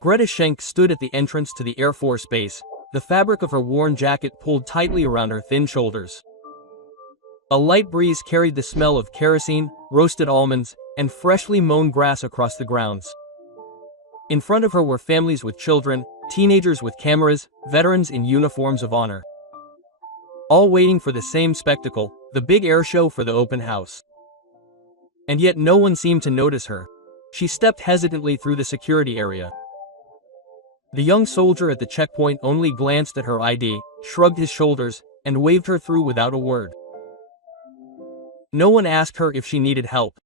Greta Schenk stood at the entrance to the Air Force Base, the fabric of her worn jacket pulled tightly around her thin shoulders. A light breeze carried the smell of kerosene, roasted almonds, and freshly mown grass across the grounds. In front of her were families with children, teenagers with cameras, veterans in uniforms of honor. All waiting for the same spectacle, the big air show for the open house. And yet no one seemed to notice her. She stepped hesitantly through the security area. The young soldier at the checkpoint only glanced at her ID, shrugged his shoulders, and waved her through without a word. No one asked her if she needed help.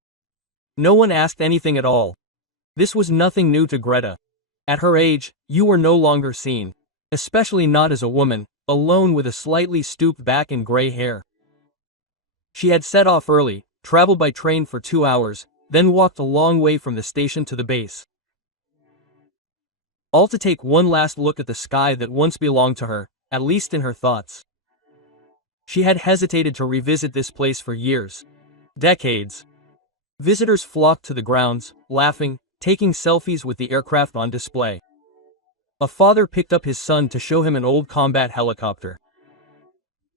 No one asked anything at all. This was nothing new to Greta. At her age, you were no longer seen. Especially not as a woman, alone with a slightly stooped back and gray hair. She had set off early, traveled by train for 2 hours, then walked a long way from the station to the base. All to take one last look at the sky that once belonged to her, at least in her thoughts. She had hesitated to revisit this place for years. Decades. Visitors flocked to the grounds, laughing, taking selfies with the aircraft on display. A father picked up his son to show him an old combat helicopter.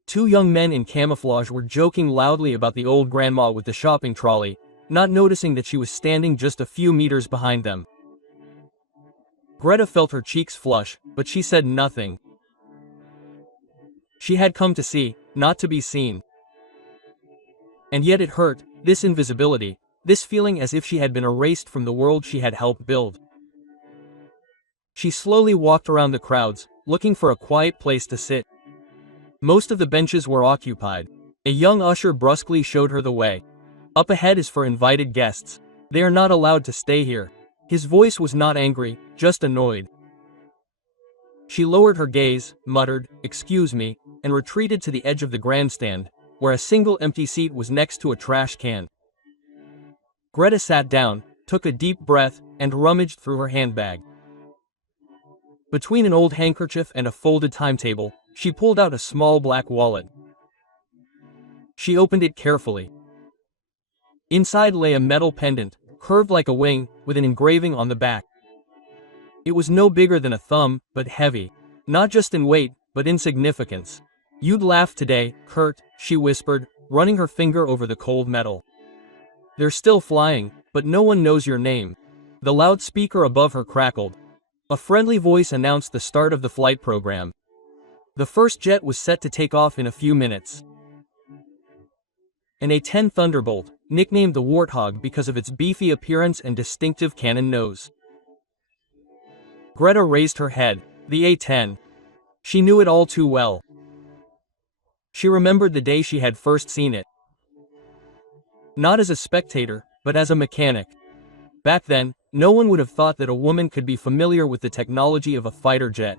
2 young men in camouflage were joking loudly about the old grandma with the shopping trolley, not noticing that she was standing just a few meters behind them. Greta felt her cheeks flush, but she said nothing. She had come to see, not to be seen. And yet it hurt, this invisibility, this feeling as if she had been erased from the world she had helped build. She slowly walked around the crowds, looking for a quiet place to sit. Most of the benches were occupied. A young usher brusquely showed her the way. Up ahead is for invited guests. They are not allowed to stay here. His voice was not angry, just annoyed. She lowered her gaze, muttered, "Excuse me," and retreated to the edge of the grandstand, where a single empty seat was next to a trash can. Greta sat down, took a deep breath, and rummaged through her handbag. Between an old handkerchief and a folded timetable, she pulled out a small black wallet. She opened it carefully. Inside lay a metal pendant, curved like a wing, with an engraving on the back. It was no bigger than a thumb, but heavy. Not just in weight, but in significance. "You'd laugh today, Kurt," she whispered, running her finger over the cold metal. "They're still flying, but no one knows your name." The loudspeaker above her crackled. A friendly voice announced the start of the flight program. The first jet was set to take off in a few minutes. An A-10 Thunderbolt, nicknamed the Warthog because of its beefy appearance and distinctive cannon nose. Greta raised her head. The A-10. She knew it all too well. She remembered the day she had first seen it. Not as a spectator, but as a mechanic. Back then, no one would have thought that a woman could be familiar with the technology of a fighter jet.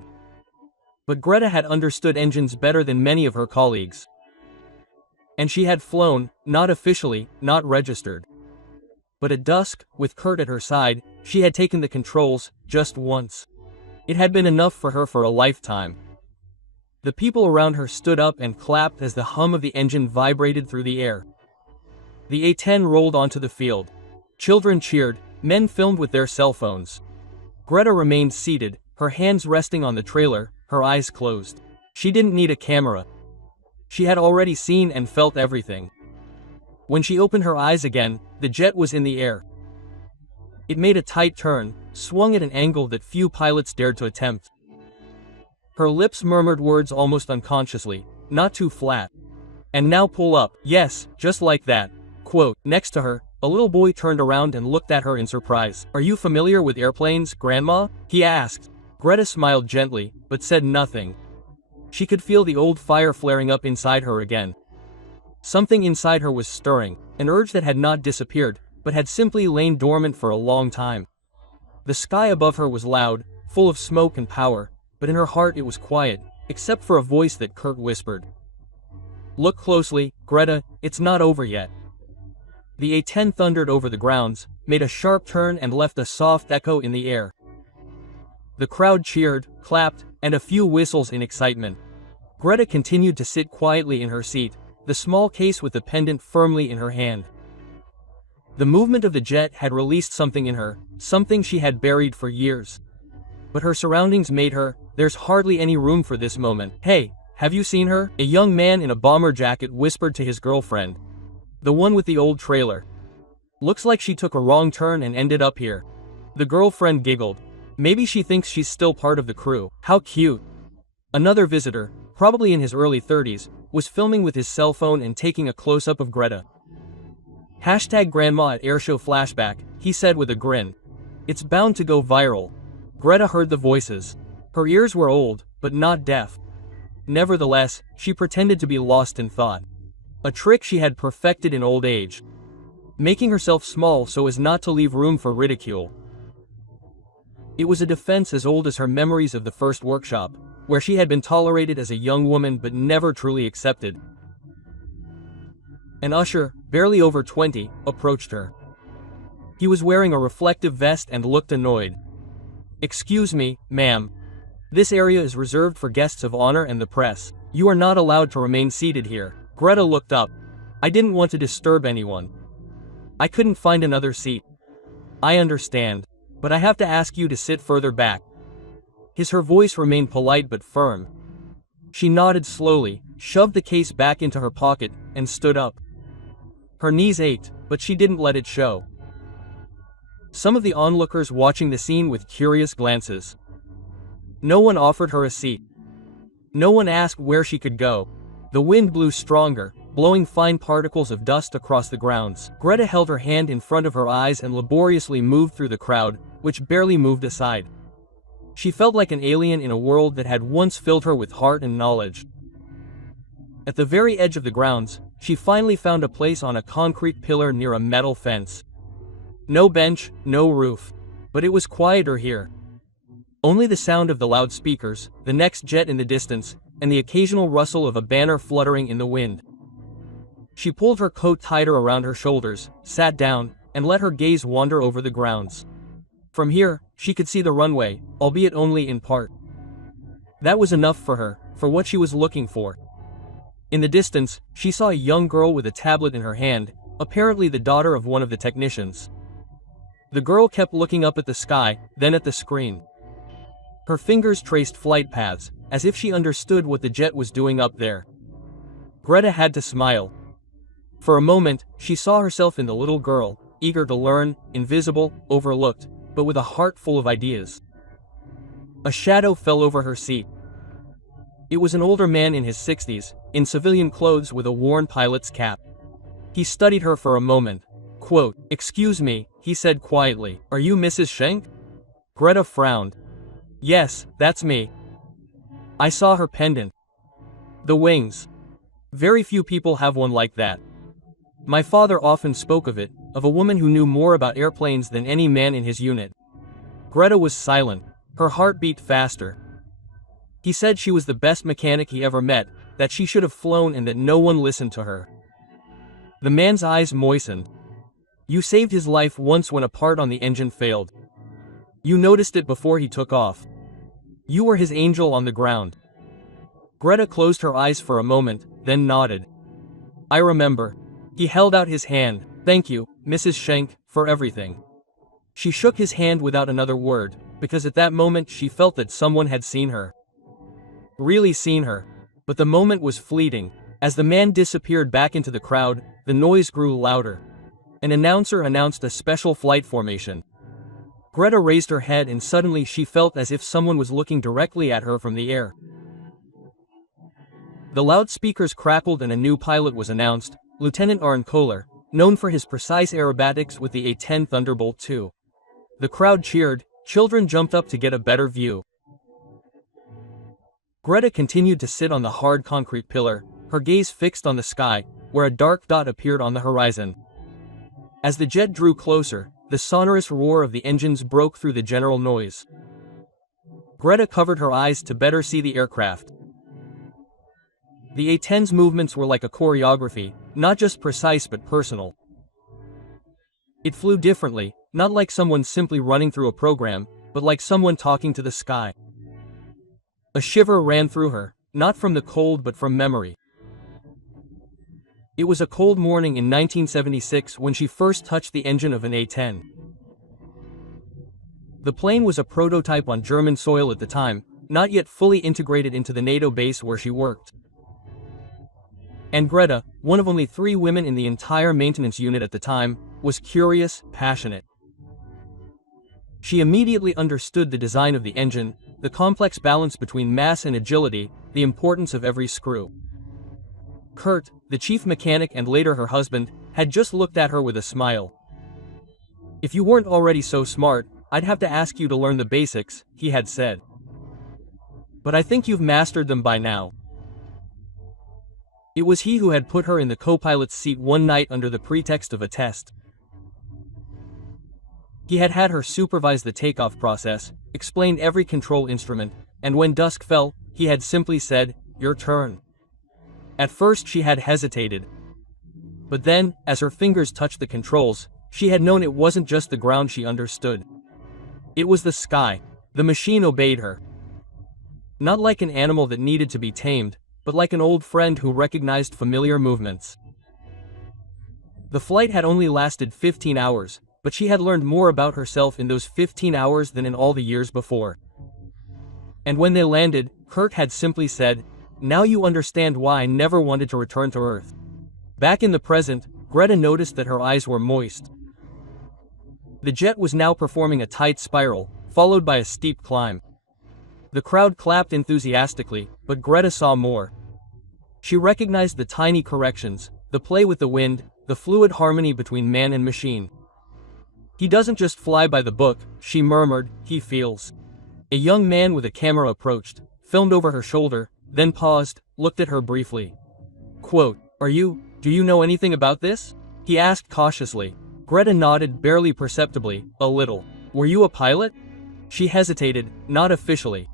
But Greta had understood engines better than many of her colleagues. And she had flown, not officially, not registered. But at dusk, with Kurt at her side, she had taken the controls, just once. It had been enough for her for a lifetime. The people around her stood up and clapped as the hum of the engine vibrated through the air. The A-10 rolled onto the field. Children cheered, men filmed with their cell phones. Greta remained seated, her hands resting on the trailer, her eyes closed. She didn't need a camera. She had already seen and felt everything. When she opened her eyes again, the jet was in the air. It made a tight turn, swung at an angle that few pilots dared to attempt. Her lips murmured words almost unconsciously, "Not too flat. And now pull up." "Yes, just like that." Quote. Next to her, a little boy turned around and looked at her in surprise. "Are you familiar with airplanes, Grandma?" he asked. Greta smiled gently, but said nothing. She could feel the old fire flaring up inside her again. Something inside her was stirring, an urge that had not disappeared, but had simply lain dormant for a long time. The sky above her was loud, full of smoke and power, but in her heart it was quiet, except for a voice that Kurt whispered. "Look closely, Greta, it's not over yet." The A-10 thundered over the grounds, made a sharp turn and left a soft echo in the air. The crowd cheered, clapped, and a few whistles in excitement. Greta continued to sit quietly in her seat, the small case with the pendant firmly in her hand. The movement of the jet had released something in her, something she had buried for years. but her surroundings made her, there's hardly any room for this moment. Hey, have you seen her? A young man in a bomber jacket whispered to his girlfriend. The one with the old trailer. Looks like she took a wrong turn and ended up here. The girlfriend giggled. Maybe she thinks she's still part of the crew. How cute. Another visitor, probably in his early 30s, was filming with his cell phone and taking a close-up of Greta. Hashtag grandma at airshow flashback, he said with a grin. It's bound to go viral. Greta heard the voices. Her ears were old, but not deaf. Nevertheless, she pretended to be lost in thought. A trick she had perfected in old age. Making herself small so as not to leave room for ridicule. It was a defense as old as her memories of the first workshop, where she had been tolerated as a young woman but never truly accepted. An usher, barely over 20, approached her. He was wearing a reflective vest and looked annoyed. Excuse me, ma'am. This area is reserved for guests of honor and the press. You are not allowed to remain seated here. Greta looked up. I didn't want to disturb anyone. I couldn't find another seat. I understand, but I have to ask you to sit further back. Her voice remained polite but firm. She nodded slowly, shoved the case back into her pocket, and stood up. Her knees ached, but she didn't let it show. Some of the onlookers watching the scene with curious glances. No one offered her a seat. No one asked where she could go. The wind blew stronger, blowing fine particles of dust across the grounds. Greta held her hand in front of her eyes and laboriously moved through the crowd, which barely moved aside. She felt like an alien in a world that had once filled her with heart and knowledge. At the very edge of the grounds, she finally found a place on a concrete pillar near a metal fence. No bench, no roof. But it was quieter here. Only the sound of the loudspeakers, the next jet in the distance, and the occasional rustle of a banner fluttering in the wind. She pulled her coat tighter around her shoulders, sat down, and let her gaze wander over the grounds. From here, she could see the runway, albeit only in part. That was enough for her, for what she was looking for. In the distance, she saw a young girl with a tablet in her hand, apparently the daughter of one of the technicians. The girl kept looking up at the sky, then at the screen. Her fingers traced flight paths, as if she understood what the jet was doing up there. Greta had to smile. For a moment, she saw herself in the little girl, eager to learn, invisible, overlooked, but with a heart full of ideas. A shadow fell over her seat. It was an older man in his 60s, in civilian clothes with a worn pilot's cap. He studied her for a moment. Quote, "Excuse me," he said quietly, "are you Mrs. Schenk?" Greta frowned. "Yes, that's me." I saw her pendant. The wings. Very few people have one like that. My father often spoke of it, of a woman who knew more about airplanes than any man in his unit. Greta was silent. Her heart beat faster. He said she was the best mechanic he ever met, that she should have flown and that no one listened to her. The man's eyes moistened. You saved his life once when a part on the engine failed. You noticed it before he took off. You were his angel on the ground. Greta closed her eyes for a moment, then nodded. I remember. He held out his hand. Thank you, Mrs. Schenk, for everything. She shook his hand without another word, because at that moment she felt that someone had seen her. Really seen her. But the moment was fleeting. As the man disappeared back into the crowd, the noise grew louder. An announcer announced a special flight formation. Greta raised her head and suddenly she felt as if someone was looking directly at her from the air. The loudspeakers crackled and a new pilot was announced, Lieutenant Arne Kohler, known for his precise aerobatics with the A-10 Thunderbolt II. The crowd cheered, children jumped up to get a better view. Greta continued to sit on the hard concrete pillar, her gaze fixed on the sky, where a dark dot appeared on the horizon. As the jet drew closer, the sonorous roar of the engines broke through the general noise. Greta covered her eyes to better see the aircraft. The A-10's movements were like a choreography, not just precise but personal. It flew differently, not like someone simply running through a program, but like someone talking to the sky. A shiver ran through her, not from the cold but from memory. It was a cold morning in 1976 when she first touched the engine of an A-10. The plane was a prototype on German soil at the time, not yet fully integrated into the NATO base where she worked. And Greta, one of only 3 women in the entire maintenance unit at the time, was curious, passionate. She immediately understood the design of the engine, the complex balance between mass and agility, the importance of every screw. Kurt, the chief mechanic and later her husband, had just looked at her with a smile. "If you weren't already so smart, I'd have to ask you to learn the basics," he had said. "But I think you've mastered them by now." It was he who had put her in the co-pilot's seat one night under the pretext of a test. He had had her supervise the takeoff process, explain every control instrument, and when dusk fell, he had simply said, "Your turn." At first she had hesitated. But then, as her fingers touched the controls, she had known it wasn't just the ground she understood. It was the sky. The machine obeyed her. Not like an animal that needed to be tamed, but like an old friend who recognized familiar movements. The flight had only lasted 15 hours, but she had learned more about herself in those 15 hours than in all the years before. And when they landed, Kurt had simply said, "Now you understand why I never wanted to return to Earth." Back in the present, Greta noticed that her eyes were moist. The jet was now performing a tight spiral, followed by a steep climb. The crowd clapped enthusiastically, but Greta saw more. She recognized the tiny corrections, the play with the wind, the fluid harmony between man and machine. "He doesn't just fly by the book," she murmured, "he feels." A young man with a camera approached, filmed over her shoulder, then paused, looked at her briefly. Quote, "Do you know anything about this?" he asked cautiously. Greta nodded barely perceptibly, a little. "Were you a pilot?" She hesitated, "Not officially."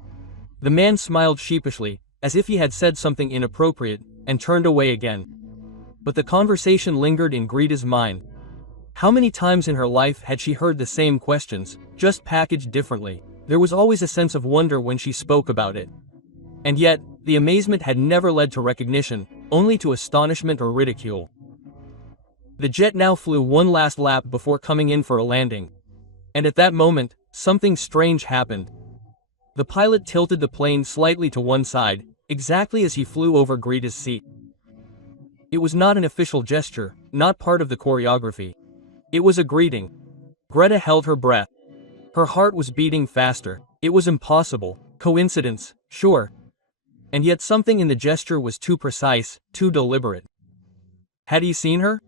The man smiled sheepishly, as if he had said something inappropriate, and turned away again. But the conversation lingered in Greta's mind. How many times in her life had she heard the same questions, just packaged differently? There was always a sense of wonder when she spoke about it. And yet, the amazement had never led to recognition, only to astonishment or ridicule. The jet now flew one last lap before coming in for a landing. And at that moment, something strange happened. The pilot tilted the plane slightly to one side, exactly as he flew over Greta's seat. It was not an official gesture, not part of the choreography. It was a greeting. Greta held her breath. Her heart was beating faster. It was impossible. Coincidence, sure. And yet something in the gesture was too precise, too deliberate. Had he seen her?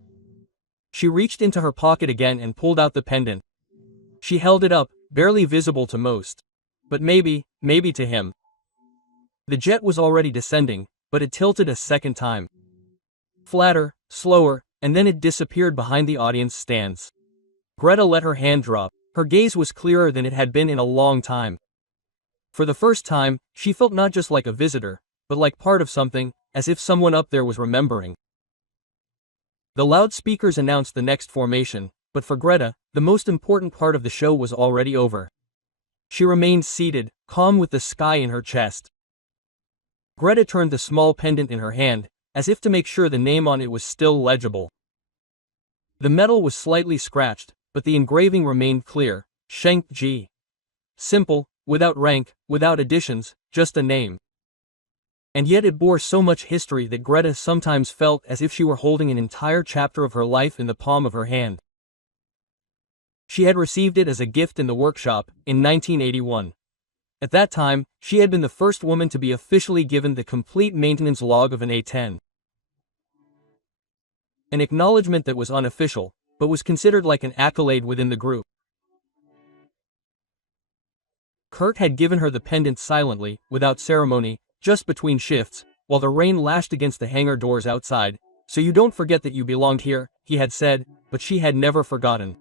She reached into her pocket again and pulled out the pendant. She held it up, barely visible to most. But maybe to him. The jet was already descending, but it tilted a second time. Flatter, slower, and then it disappeared behind the audience stands. Greta let her hand drop. Her gaze was clearer than it had been in a long time. For the first time, she felt not just like a visitor, but like part of something, as if someone up there was remembering. The loudspeakers announced the next formation, but for Greta, the most important part of the show was already over. She remained seated, calm with the sky in her chest. Greta turned the small pendant in her hand, as if to make sure the name on it was still legible. The metal was slightly scratched, but the engraving remained clear, Schenk G. Simple, without rank, without additions, just a name. And yet it bore so much history that Greta sometimes felt as if she were holding an entire chapter of her life in the palm of her hand. She had received it as a gift in the workshop, in 1981. At that time, she had been the first woman to be officially given the complete maintenance log of an A-10. An acknowledgement that was unofficial, but was considered like an accolade within the group. Kurt had given her the pendant silently, without ceremony, just between shifts, while the rain lashed against the hangar doors outside. "So you don't forget that you belonged here," he had said, but she had never forgotten.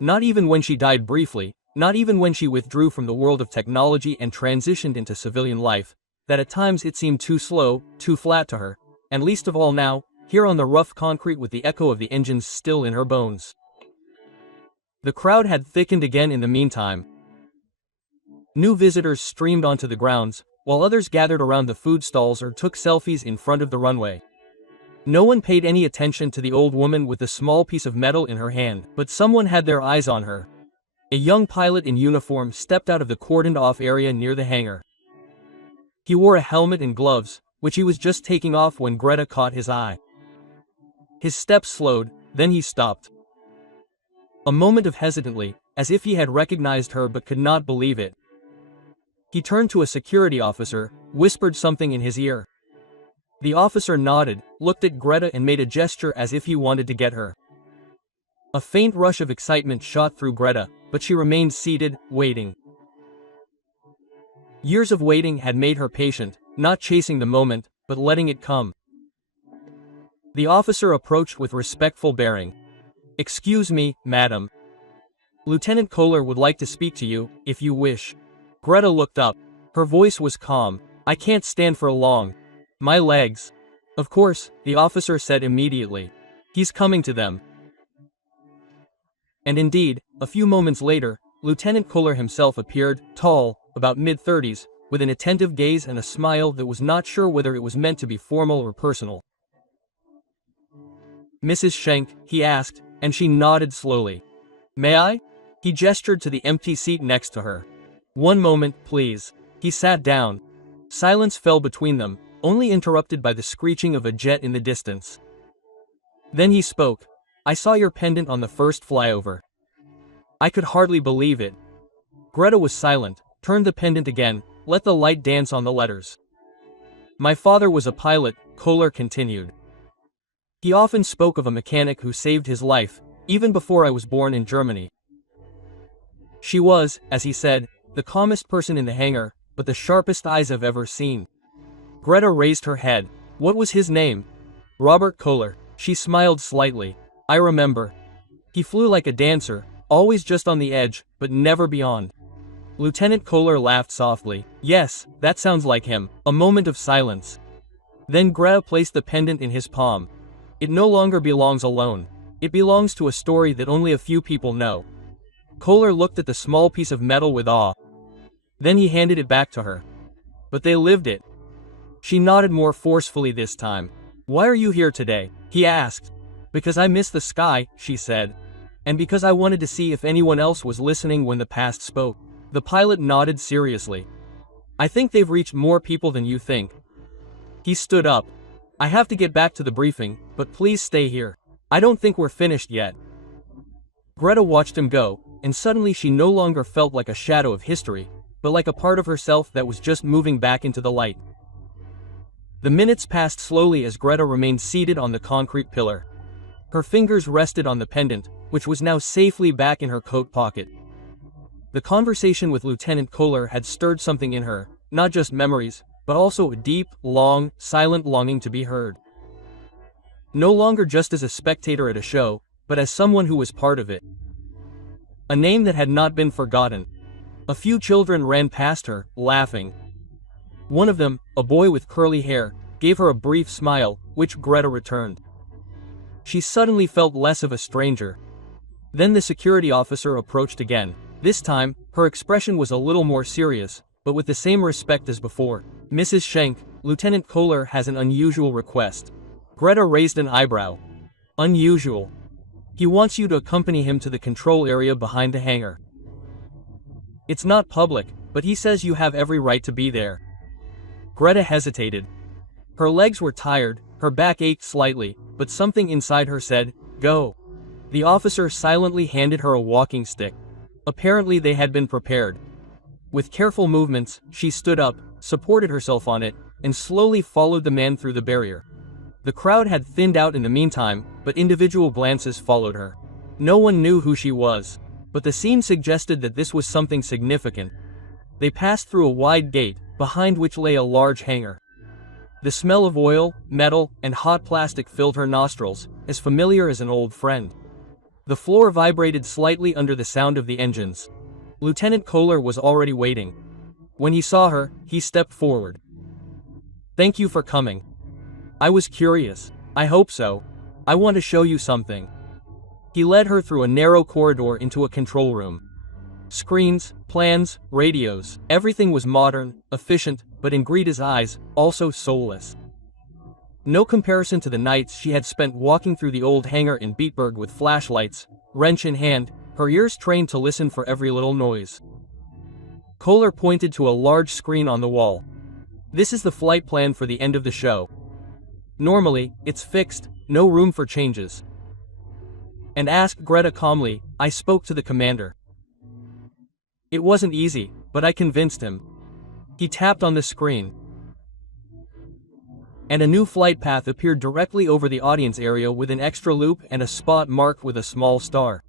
Not even when she died briefly, not even when she withdrew from the world of technology and transitioned into civilian life, that at times it seemed too slow, too flat to her, and least of all now, here on the rough concrete with the echo of the engines still in her bones. The crowd had thickened again in the meantime. New visitors streamed onto the grounds, while others gathered around the food stalls or took selfies in front of the runway. No one paid any attention to the old woman with the small piece of metal in her hand, but someone had their eyes on her. A young pilot in uniform stepped out of the cordoned-off area near the hangar. He wore a helmet and gloves, which he was just taking off when Greta caught his eye. His steps slowed, then he stopped. A moment of hesitantly, as if he had recognized her but could not believe it. He turned to a security officer, whispered something in his ear. The officer nodded, looked at Greta and made a gesture as if he wanted to get her. A faint rush of excitement shot through Greta, but she remained seated, waiting. Years of waiting had made her patient, not chasing the moment, but letting it come. The officer approached with respectful bearing. "Excuse me, madam. Lieutenant Kohler would like to speak to you, if you wish." Greta looked up. Her voice was calm. "I can't stand for long. My legs." "Of course," the officer said immediately. "He's coming to them." And indeed, a few moments later, Lieutenant Kohler himself appeared, tall, about mid-30s, with an attentive gaze and a smile that was not sure whether it was meant to be formal or personal. "Mrs. Schenk," he asked, and she nodded slowly. "May I?" He gestured to the empty seat next to her. "One moment, please." He sat down. Silence fell between them, only interrupted by the screeching of a jet in the distance. Then he spoke. "I saw your pendant on the first flyover." I could hardly believe it. Greta was silent, turned the pendant again, let the light dance on the letters. "My father was a pilot," Kohler continued. "He often spoke of a mechanic who saved his life, even before I was born in Germany. She was, as he said, the calmest person in the hangar, but the sharpest eyes I've ever seen." Greta raised her head. "What was his name?" "Robert Kohler." She smiled slightly. "I remember. He flew like a dancer, always just on the edge, but never beyond." Lieutenant Kohler laughed softly. "Yes, that sounds like him." A moment of silence. Then Greta placed the pendant in his palm. "It no longer belongs alone. It belongs to a story that only a few people know." Kohler looked at the small piece of metal with awe. Then he handed it back to her. "But they lived it." She nodded more forcefully this time. "Why are you here today?" he asked. "Because I miss the sky," she said. "And because I wanted to see if anyone else was listening when the past spoke." The pilot nodded seriously. "I think they've reached more people than you think." He stood up. "I have to get back to the briefing, but please stay here. I don't think we're finished yet." Greta watched him go, and suddenly she no longer felt like a shadow of history, but like a part of herself that was just moving back into the light. The minutes passed slowly as Greta remained seated on the concrete pillar. Her fingers rested on the pendant, which was now safely back in her coat pocket. The conversation with Lieutenant Kohler had stirred something in her, not just memories, but also a deep, long, silent longing to be heard. No longer just as a spectator at a show, but as someone who was part of it. A name that had not been forgotten. A few children ran past her, laughing. One of them, a boy with curly hair, gave her a brief smile, which Greta returned. She suddenly felt less of a stranger. Then the security officer approached again. This time, her expression was a little more serious, but with the same respect as before. "Mrs. Schenk, Lieutenant Kohler has an unusual request." Greta raised an eyebrow. "Unusual?" "He wants you to accompany him to the control area behind the hangar. It's not public, but he says you have every right to be there." Greta hesitated. Her legs were tired, her back ached slightly, but something inside her said, "Go." The officer silently handed her a walking stick. Apparently they had been prepared. With careful movements, she stood up, supported herself on it, and slowly followed the man through the barrier. The crowd had thinned out in the meantime, but individual glances followed her. No one knew who she was, but the scene suggested that this was something significant. They passed through a wide gate, behind which lay a large hangar. The smell of oil, metal, and hot plastic filled her nostrils, as familiar as an old friend. The floor vibrated slightly under the sound of the engines. Lieutenant Kohler was already waiting. When he saw her, he stepped forward. "Thank you for coming. I was curious." "I hope so. I want to show you something." He led her through a narrow corridor into a control room. Screens, plans, radios, everything was modern, efficient, but in Greta's eyes, also soulless. No comparison to the nights she had spent walking through the old hangar in Beetburg with flashlights, wrench in hand, her ears trained to listen for every little noise. Kohler pointed to a large screen on the wall. This is the flight plan for the end of the show. Normally, it's fixed, no room for changes. And asked Greta calmly, I spoke to the commander. It wasn't easy, but I convinced him. He tapped on the screen. And a new flight path appeared directly over the audience area with an extra loop and a spot marked with a small star.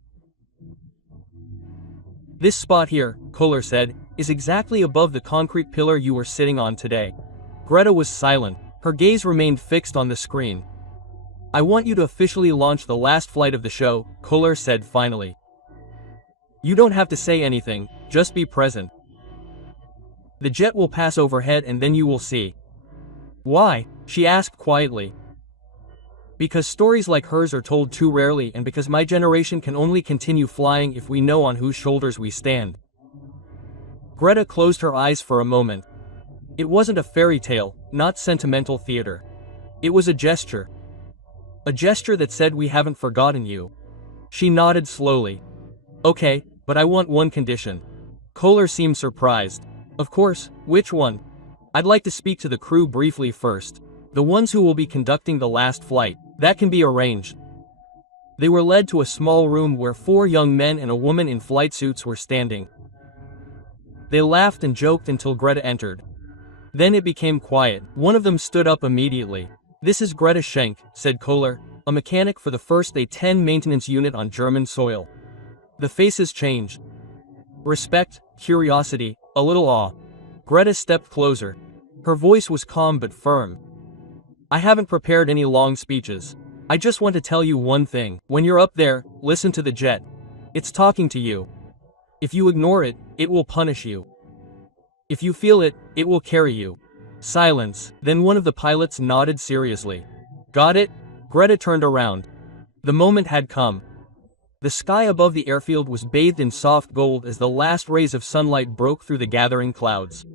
This spot here, Kohler said, is exactly above the concrete pillar you were sitting on today. Greta was silent, her gaze remained fixed on the screen. I want you to officially launch the last flight of the show, Kohler said finally. You don't have to say anything, just be present. The jet will pass overhead and then you will see. Why? She asked quietly. Because stories like hers are told too rarely and because my generation can only continue flying if we know on whose shoulders we stand. Greta closed her eyes for a moment. It wasn't a fairy tale, not sentimental theater. It was a gesture. A gesture that said we haven't forgotten you. She nodded slowly. Okay, but I want one condition. Kohler seemed surprised. Of course, which one? I'd like to speak to the crew briefly first. The ones who will be conducting the last flight. That can be arranged. They were led to a small room where 4 young men and a woman in flight suits were standing. They laughed and joked until Greta entered. Then it became quiet. One of them stood up immediately. This is Greta Schenk, said Kohler, a mechanic for the first A-10 maintenance unit on German soil. The faces changed. Respect, curiosity, a little awe. Greta stepped closer. Her voice was calm but firm. I haven't prepared any long speeches. I just want to tell you one thing. When you're up there, listen to the jet. It's talking to you. If you ignore it, it will punish you. If you feel it, it will carry you. Silence. Then one of the pilots nodded seriously. Got it? Greta turned around. The moment had come. The sky above the airfield was bathed in soft gold as the last rays of sunlight broke through the gathering clouds.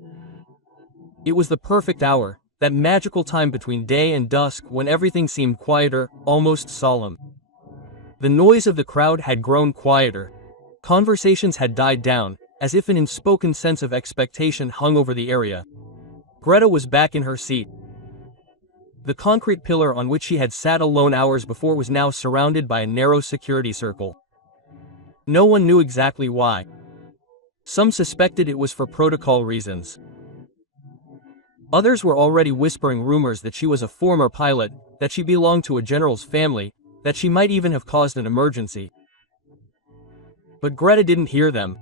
It was the perfect hour, that magical time between day and dusk when everything seemed quieter, almost solemn. The noise of the crowd had grown quieter. Conversations had died down, as if an unspoken sense of expectation hung over the area. Greta was back in her seat. The concrete pillar on which she had sat alone hours before was now surrounded by a narrow security circle. No one knew exactly why. Some suspected it was for protocol reasons. Others were already whispering rumors that she was a former pilot, that she belonged to a general's family, that she might even have caused an emergency. But Greta didn't hear them.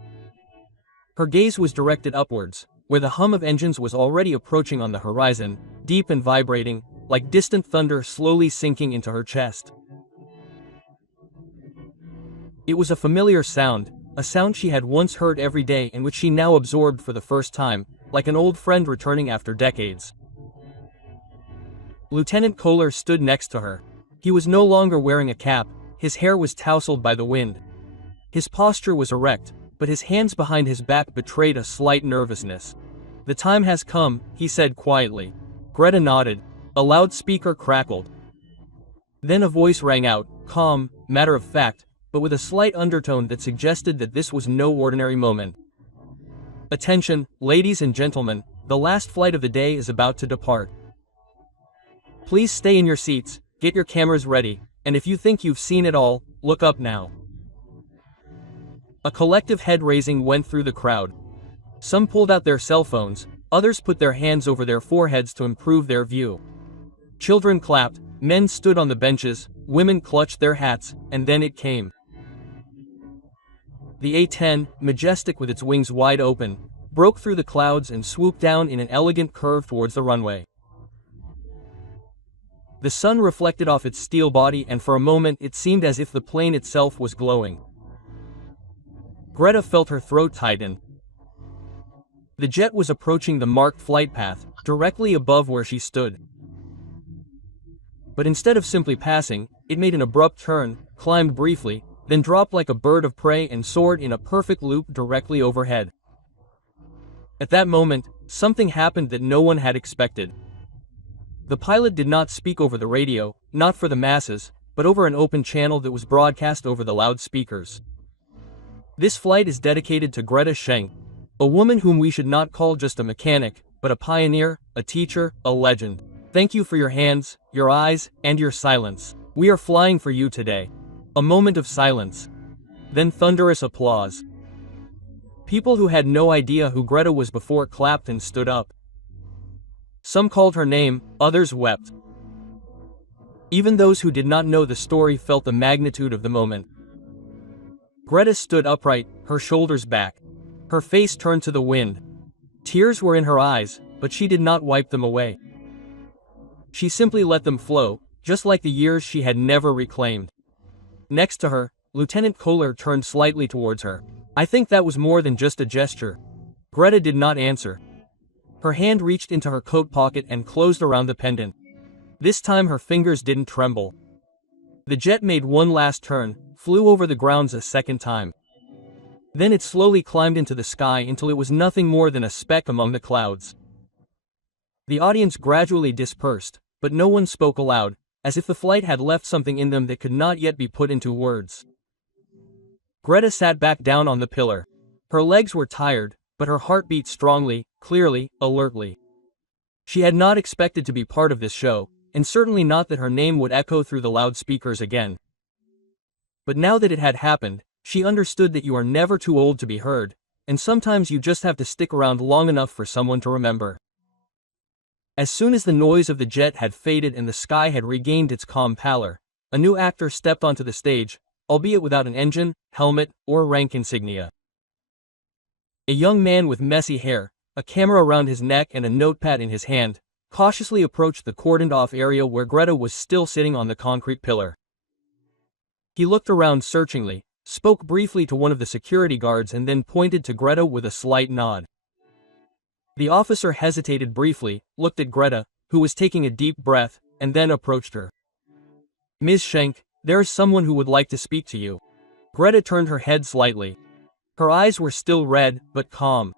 Her gaze was directed upwards, where the hum of engines was already approaching on the horizon, deep and vibrating, like distant thunder slowly sinking into her chest. It was a familiar sound, a sound she had once heard every day and which she now absorbed for the first time, like an old friend returning after decades. Lieutenant Kohler stood next to her. He was no longer wearing a cap, his hair was tousled by the wind. His posture was erect, but his hands behind his back betrayed a slight nervousness. The time has come, he said quietly. Greta nodded. A loudspeaker crackled. Then a voice rang out, calm, matter of fact, but with a slight undertone that suggested that this was no ordinary moment. Attention, ladies and gentlemen, the last flight of the day is about to depart. Please stay in your seats, get your cameras ready, and if you think you've seen it all, look up now. A collective head-raising went through the crowd. Some pulled out their cell phones, others put their hands over their foreheads to improve their view. Children clapped, men stood on the benches, women clutched their hats, and then it came. The A-10, majestic with its wings wide open, broke through the clouds and swooped down in an elegant curve towards the runway. The sun reflected off its steel body and for a moment it seemed as if the plane itself was glowing. Greta felt her throat tighten. The jet was approaching the marked flight path, directly above where she stood. But instead of simply passing, it made an abrupt turn, climbed briefly, then dropped like a bird of prey and soared in a perfect loop directly overhead. At that moment, something happened that no one had expected. The pilot did not speak over the radio, not for the masses, but over an open channel that was broadcast over the loudspeakers. This flight is dedicated to Greta Schenk, a woman whom we should not call just a mechanic, but a pioneer, a teacher, a legend. Thank you for your hands, your eyes, and your silence. We are flying for you today. A moment of silence. Then thunderous applause. People who had no idea who Greta was before clapped and stood up. Some called her name, others wept. Even those who did not know the story felt the magnitude of the moment. Greta stood upright, her shoulders back. Her face turned to the wind. Tears were in her eyes, but she did not wipe them away. She simply let them flow, just like the years she had never reclaimed. Next to her, Lieutenant Kohler turned slightly towards her. I think that was more than just a gesture. Greta did not answer. Her hand reached into her coat pocket and closed around the pendant. This time her fingers didn't tremble. The jet made one last turn, flew over the grounds a second time. Then it slowly climbed into the sky until it was nothing more than a speck among the clouds. The audience gradually dispersed, but no one spoke aloud, as if the flight had left something in them that could not yet be put into words. Greta sat back down on the pillar. Her legs were tired, but her heart beat strongly, clearly, alertly. She had not expected to be part of this show, and certainly not that her name would echo through the loudspeakers again. But now that it had happened, she understood that you are never too old to be heard, and sometimes you just have to stick around long enough for someone to remember. As soon as the noise of the jet had faded and the sky had regained its calm pallor, a new actor stepped onto the stage, albeit without an engine, helmet, or rank insignia. A young man with messy hair, a camera around his neck and a notepad in his hand, cautiously approached the cordoned-off area where Greta was still sitting on the concrete pillar. He looked around searchingly, spoke briefly to one of the security guards and then pointed to Greta with a slight nod. The officer hesitated briefly, looked at Greta, who was taking a deep breath, and then approached her. Ms. Schenk, there is someone who would like to speak to you. Greta turned her head slightly. Her eyes were still red, but calm.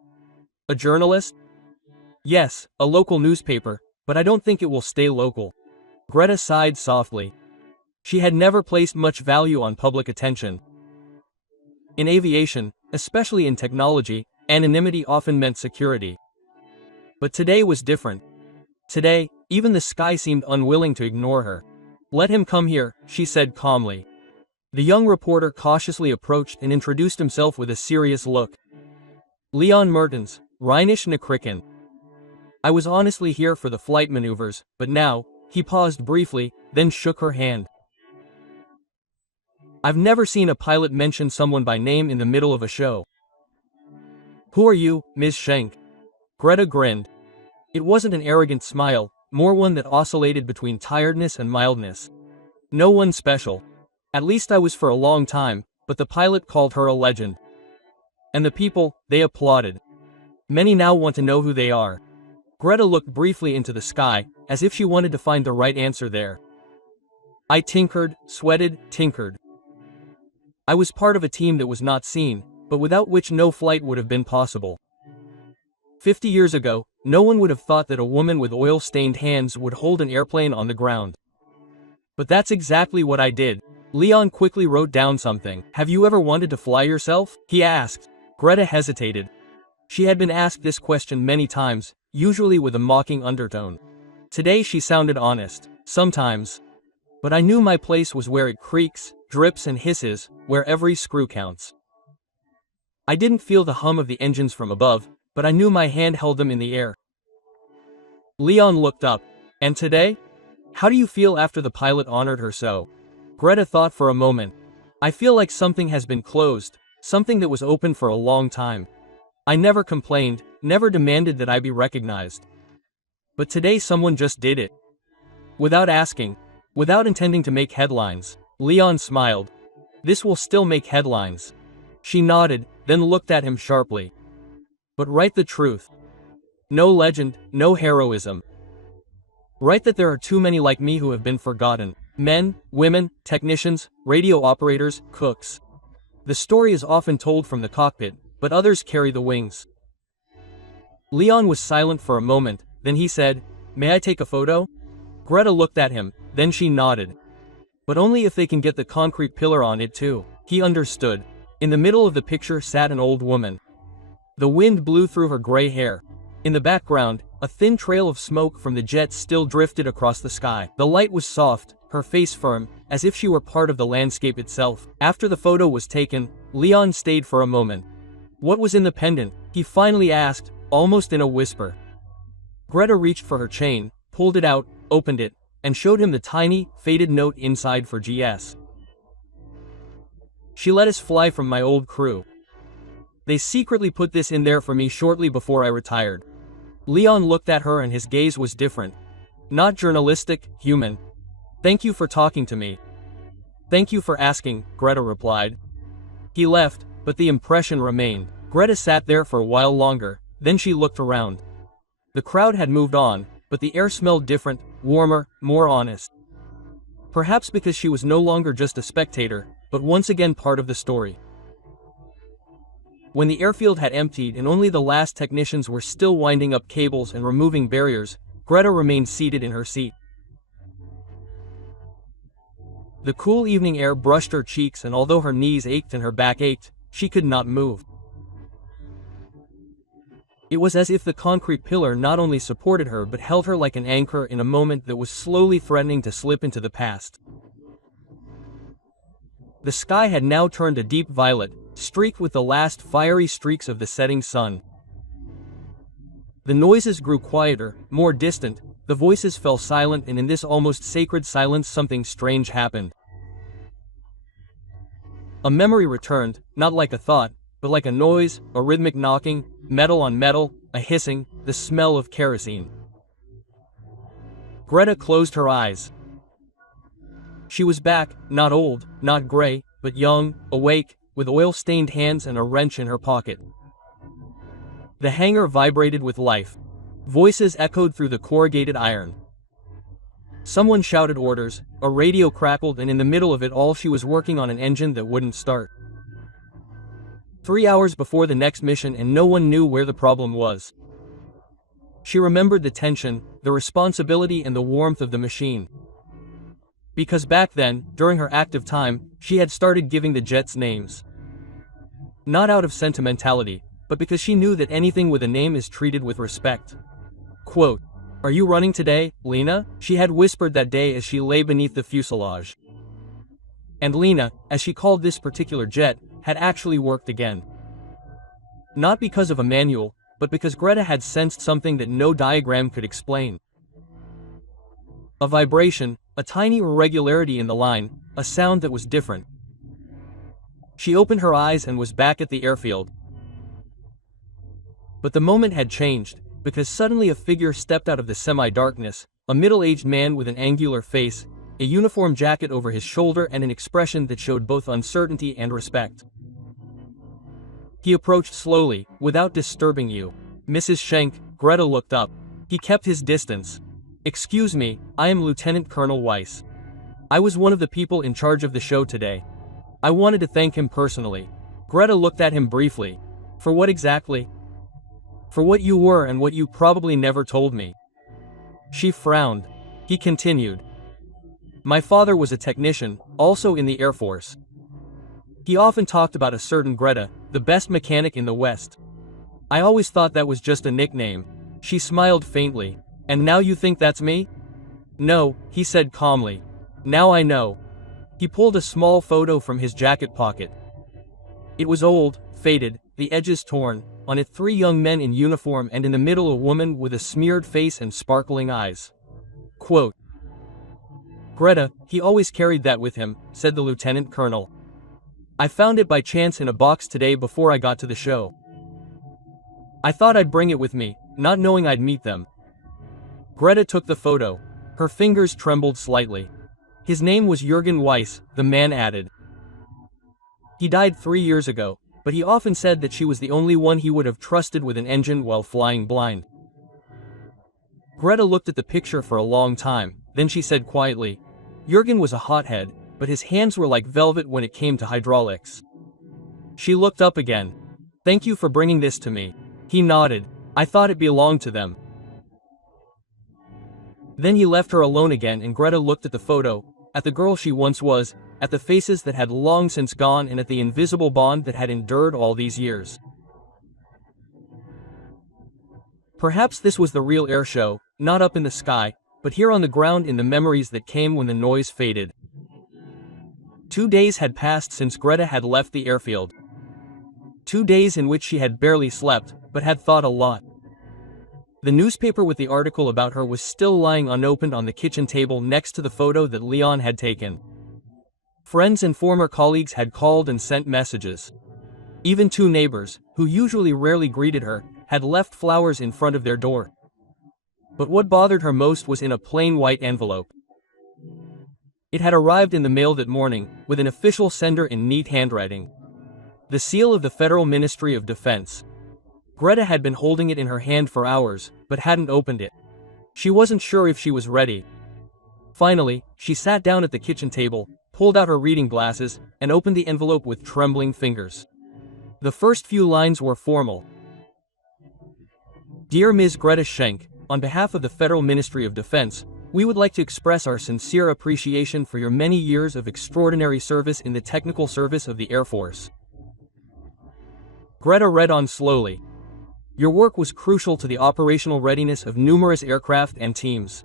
A journalist? Yes, a local newspaper, but I don't think it will stay local. Greta sighed softly. She had never placed much value on public attention. In aviation, especially in technology, anonymity often meant security. But today was different. Today, even the sky seemed unwilling to ignore her. Let him come here, she said calmly. The young reporter cautiously approached and introduced himself with a serious look. Leon Mertens, Rheinisch Nekriken. I was honestly here for the flight maneuvers, but now, he paused briefly, then shook her hand. I've never seen a pilot mention someone by name in the middle of a show. Who are you, Ms. Schenk? Greta grinned. It wasn't an arrogant smile, more one that oscillated between tiredness and mildness. No one special. At least I was for a long time, but the pilot called her a legend. And the people, they applauded. Many now want to know who they are. Greta looked briefly into the sky, as if she wanted to find the right answer there. I tinkered, sweated, tinkered. I was part of a team that was not seen, but without which no flight would have been possible. 50 years ago, no one would have thought that a woman with oil-stained hands would hold an airplane on the ground. But that's exactly what I did. Leon quickly wrote down something. Have you ever wanted to fly yourself? He asked. Greta hesitated. She had been asked this question many times, usually with a mocking undertone. Today she sounded honest. Sometimes. But I knew my place was where it creaks, drips and hisses, where every screw counts. I didn't feel the hum of the engines from above, but I knew my hand held them in the air. Leon looked up. And today? How do you feel after the pilot honored her so? Greta thought for a moment. I feel like something has been closed, something that was open for a long time. I never complained, never demanded that I be recognized. But today someone just did it. Without asking, without intending to make headlines. Leon smiled. This will still make headlines. She nodded, then looked at him sharply. But write the truth. No legend, no heroism. Write that there are too many like me who have been forgotten. Men, women, technicians, radio operators, cooks. The story is often told from the cockpit, but others carry the wings. Leon was silent for a moment, then he said, May I take a photo? Greta looked at him, then she nodded. But only if they can get the concrete pillar on it too. He understood. In the middle of the picture sat an old woman. The wind blew through her gray hair. In the background, a thin trail of smoke from the jets still drifted across the sky. The light was soft, her face firm, as if she were part of the landscape itself. After the photo was taken, Leon stayed for a moment. What was in the pendant? He finally asked, almost in a whisper. Greta reached for her chain, pulled it out, opened it, and showed him the tiny, faded note inside for GS. She let us fly from my old crew. They secretly put this in there for me shortly before I retired. Leon looked at her and his gaze was different. Not journalistic, human. Thank you for talking to me. Thank you for asking, Greta replied. He left, but the impression remained. Greta sat there for a while longer, then she looked around. The crowd had moved on, but the air smelled different, warmer, more honest. Perhaps because she was no longer just a spectator, but once again part of the story. When the airfield had emptied and only the last technicians were still winding up cables and removing barriers, Greta remained seated in her seat. The cool evening air brushed her cheeks, and although her knees ached and her back ached, she could not move. It was as if the concrete pillar not only supported her but held her like an anchor in a moment that was slowly threatening to slip into the past. The sky had now turned a deep violet, streaked with the last fiery streaks of the setting sun. The noises grew quieter, more distant, the voices fell silent, and in this almost sacred silence something strange happened. A memory returned, not like a thought, but like a noise, a rhythmic knocking, metal on metal, a hissing, the smell of kerosene. Greta closed her eyes. She was back, not old, not gray, but young, awake, with oil-stained hands and a wrench in her pocket. The hangar vibrated with life. Voices echoed through the corrugated iron. Someone shouted orders, a radio crackled, and in the middle of it all she was working on an engine that wouldn't start. 3 hours before the next mission, and no one knew where the problem was. She remembered the tension, the responsibility, and the warmth of the machine. Because back then, during her active time, she had started giving the jets names. Not out of sentimentality, but because she knew that anything with a name is treated with respect. Quote, "Are you running today, Lena?" she had whispered that day as she lay beneath the fuselage. And Lena, as she called this particular jet, had actually worked again. Not because of a manual, but because Greta had sensed something that no diagram could explain. A vibration, a tiny irregularity in the line, a sound that was different. She opened her eyes and was back at the airfield. But the moment had changed, because suddenly a figure stepped out of the semi-darkness, a middle-aged man with an angular face, a uniform jacket over his shoulder, and an expression that showed both uncertainty and respect. He approached slowly, without disturbing you. "Mrs. Schenk," Greta looked up. He kept his distance. "Excuse me, I am Lieutenant Colonel Weiss. I was one of the people in charge of the show today. I wanted to thank him personally." Greta looked at him briefly. "For what exactly?" "For what you were and what you probably never told me." She frowned. He continued. "My father was a technician, also in the Air Force. He often talked about a certain Greta, the best mechanic in the West. I always thought that was just a nickname." She smiled faintly. "And now you think that's me?" "No," he said calmly. "Now I know." He pulled a small photo from his jacket pocket. It was old, faded, the edges torn, on it 3 young men in uniform, and in the middle a woman with a smeared face and sparkling eyes. Quote, "Greta, he always carried that with him," said the lieutenant colonel. "I found it by chance in a box today before I got to the show. I thought I'd bring it with me, not knowing I'd meet them." Greta took the photo. Her fingers trembled slightly. "His name was Jürgen Weiss," the man added. "He died 3 years ago, but he often said that she was the only one he would have trusted with an engine while flying blind." Greta looked at the picture for a long time, then she said quietly, "Jürgen was a hothead, but his hands were like velvet when it came to hydraulics." She looked up again. "Thank you for bringing this to me." He nodded. "I thought it belonged to them." Then he left her alone again, and Greta looked at the photo, at the girl she once was, at the faces that had long since gone, and at the invisible bond that had endured all these years. Perhaps this was the real air show, not up in the sky, but here on the ground, in the memories that came when the noise faded. 2 days had passed since Greta had left the airfield. 2 days in which she had barely slept, but had thought a lot. The newspaper with the article about her was still lying unopened on the kitchen table next to the photo that Leon had taken. Friends and former colleagues had called and sent messages. Even 2 neighbors, who usually rarely greeted her, had left flowers in front of their door. But what bothered her most was in a plain white envelope. It had arrived in the mail that morning, with an official sender in neat handwriting. The seal of the Federal Ministry of Defense. Greta had been holding it in her hand for hours, but hadn't opened it. She wasn't sure if she was ready. Finally, she sat down at the kitchen table, pulled out her reading glasses, and opened the envelope with trembling fingers. The first few lines were formal. Dear Ms. Greta Schenk, on behalf of the Federal Ministry of Defense, we would like to express our sincere appreciation for your many years of extraordinary service in the technical service of the Air Force. Greta read on slowly. Your work was crucial to the operational readiness of numerous aircraft and teams.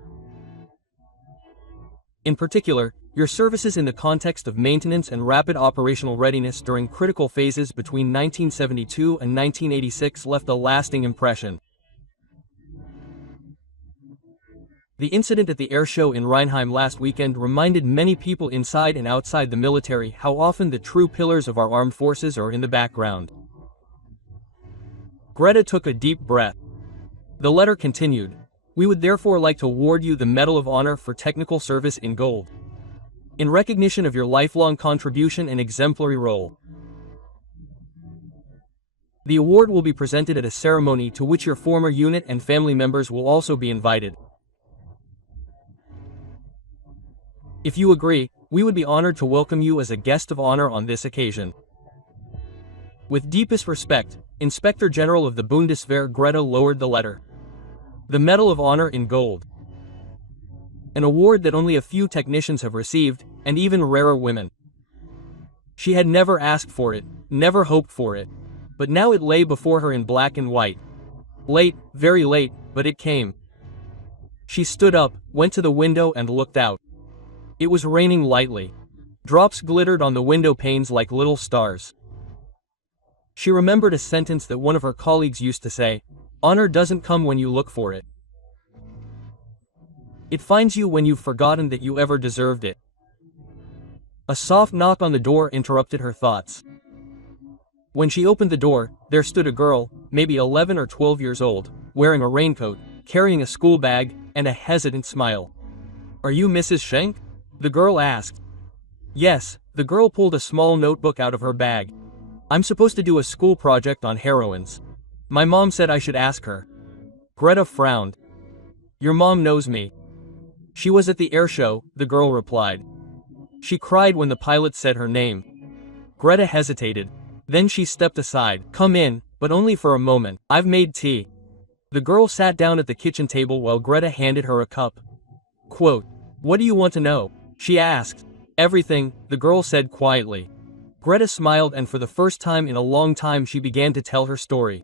In particular, your services in the context of maintenance and rapid operational readiness during critical phases between 1972 and 1986 left a lasting impression. The incident at the air show in Rheinheim last weekend reminded many people inside and outside the military how often the true pillars of our armed forces are in the background. Greta took a deep breath. The letter continued. We would therefore like to award you the Medal of Honor for Technical Service in Gold, in recognition of your lifelong contribution and exemplary role. The award will be presented at a ceremony to which your former unit and family members will also be invited. If you agree, we would be honored to welcome you as a guest of honor on this occasion. With deepest respect, Inspector General of the Bundeswehr. Greta lowered the letter. The Medal of Honor in Gold. An award that only a few technicians have received, and even rarer women. She had never asked for it, never hoped for it. But now it lay before her in black and white. Late, very late, but it came. She stood up, went to the window and looked out. It was raining lightly. Drops glittered on the window panes like little stars. She remembered a sentence that one of her colleagues used to say, honor doesn't come when you look for it. It finds you when you've forgotten that you ever deserved it. A soft knock on the door interrupted her thoughts. When she opened the door, there stood a girl, maybe 11 or 12 years old, wearing a raincoat, carrying a school bag, and a hesitant smile. Are you Mrs. Schenk? The girl asked. Yes, the girl pulled a small notebook out of her bag. I'm supposed to do a school project on heroines. My mom said I should ask her. Greta frowned. Your mom knows me. She was at the air show, the girl replied. She cried when the pilot said her name. Greta hesitated. Then she stepped aside. Come in, but only for a moment. I've made tea. The girl sat down at the kitchen table while Greta handed her a cup. Quote, what do you want to know? She asked. Everything, the girl said quietly. Greta smiled, and for the first time in a long time she began to tell her story.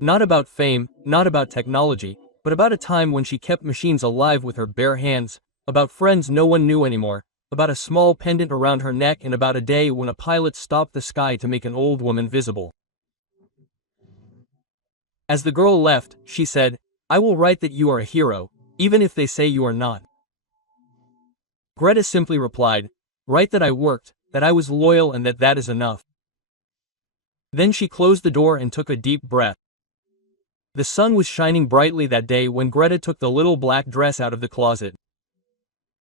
Not about fame, not about technology, but about a time when she kept machines alive with her bare hands, about friends no one knew anymore, about a small pendant around her neck, and about a day when a pilot stopped the sky to make an old woman visible. As the girl left, she said, I will write that you are a hero, even if they say you are not. Greta simply replied, write that I worked, that I was loyal, and that is enough. Then she closed the door and took a deep breath. The sun was shining brightly that day when Greta took the little black dress out of the closet.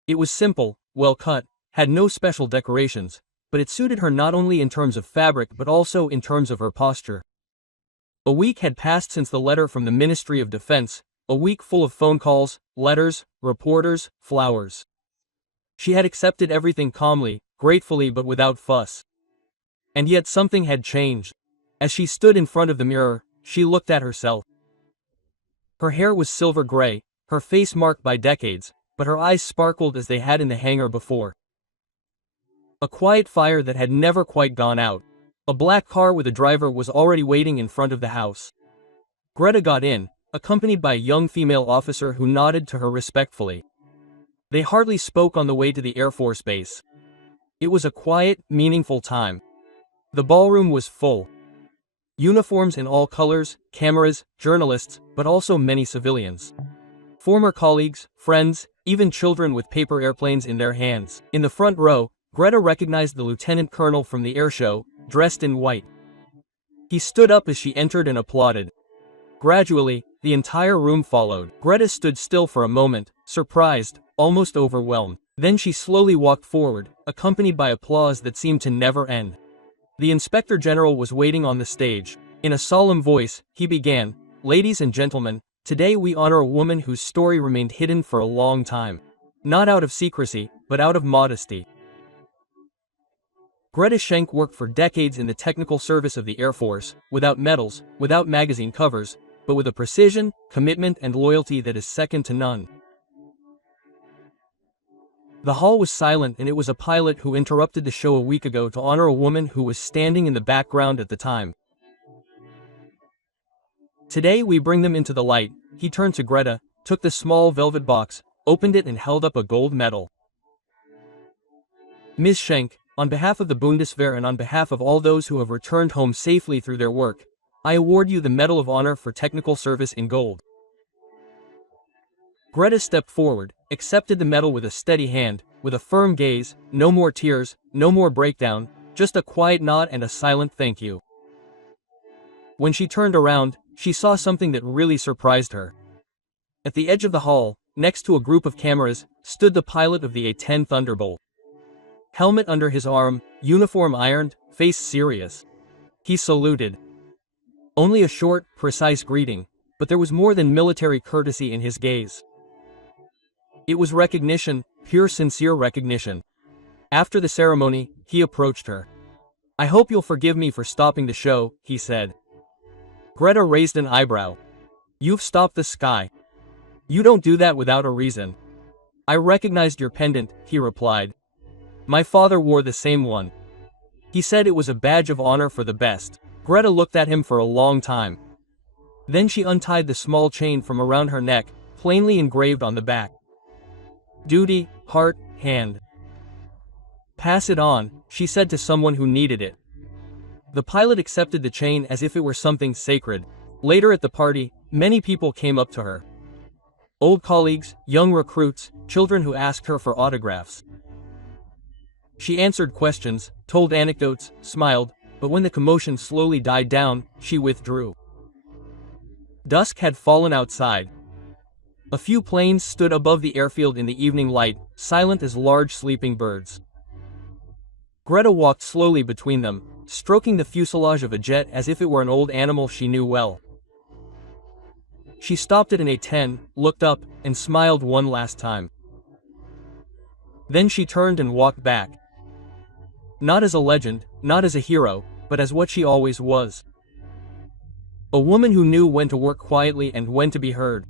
It was simple, well cut, had no special decorations, but it suited her not only in terms of fabric but also in terms of her posture. A week had passed since the letter from the Ministry of Defense, a week full of phone calls, letters, reporters, flowers. She had accepted everything calmly, gratefully, but without fuss. And yet something had changed. As she stood in front of the mirror, she looked at herself. Her hair was silver gray, her face marked by decades, but her eyes sparkled as they had in the hangar before. A quiet fire that had never quite gone out. A black car with a driver was already waiting in front of the house. Greta got in, accompanied by a young female officer who nodded to her respectfully. They hardly spoke on the way to the Air Force base. It was a quiet, meaningful time. The ballroom was full. Uniforms in all colors, cameras, journalists, but also many civilians. Former colleagues, friends, even children with paper airplanes in their hands. In the front row, Greta recognized the lieutenant colonel from the air show, dressed in white. He stood up as she entered and applauded. Gradually, the entire room followed. Greta stood still for a moment, surprised, almost overwhelmed. Then she slowly walked forward, accompanied by applause that seemed to never end. The Inspector General was waiting on the stage. In a solemn voice, he began, "Ladies and gentlemen, today we honor a woman whose story remained hidden for a long time. Not out of secrecy, but out of modesty." Greta Schenk worked for decades in the technical service of the Air Force, without medals, without magazine covers, but with a precision, commitment and loyalty that is second to none. The hall was silent, and it was a pilot who interrupted the show a week ago to honor a woman who was standing in the background at the time. Today we bring them into the light. He turned to Greta, took the small velvet box, opened it and held up a gold medal. "Ms. Schenk, on behalf of the Bundeswehr and on behalf of all those who have returned home safely through their work, I award you the Medal of Honor for Technical Service in Gold." Greta stepped forward, accepted the medal with a steady hand, with a firm gaze, no more tears, no more breakdown, just a quiet nod and a silent thank you. When she turned around, she saw something that really surprised her. At the edge of the hall, next to a group of cameras, stood the pilot of the A-10 Thunderbolt. Helmet under his arm, uniform ironed, face serious. He saluted. Only a short, precise greeting, but there was more than military courtesy in his gaze. It was recognition, pure sincere recognition. After the ceremony, he approached her. "I hope you'll forgive me for stopping the show," he said. Greta raised an eyebrow. "You've stopped the sky. You don't do that without a reason." "I recognized your pendant," he replied. "My father wore the same one. He said it was a badge of honor for the best." Greta looked at him for a long time. Then she untied the small chain from around her neck, plainly engraved on the back. "Duty, heart, hand. Pass it on," she said to someone who needed it. The pilot accepted the chain as if it were something sacred. Later at the party, many people came up to her. Old colleagues, young recruits, children who asked her for autographs. She answered questions, told anecdotes, smiled, but when the commotion slowly died down, she withdrew. Dusk had fallen outside. A few planes stood above the airfield in the evening light, silent as large sleeping birds. Greta walked slowly between them, stroking the fuselage of a jet as if it were an old animal she knew well. She stopped at an A-10, looked up, and smiled one last time. Then she turned and walked back. Not as a legend, not as a hero, but as what she always was. A woman who knew when to work quietly and when to be heard.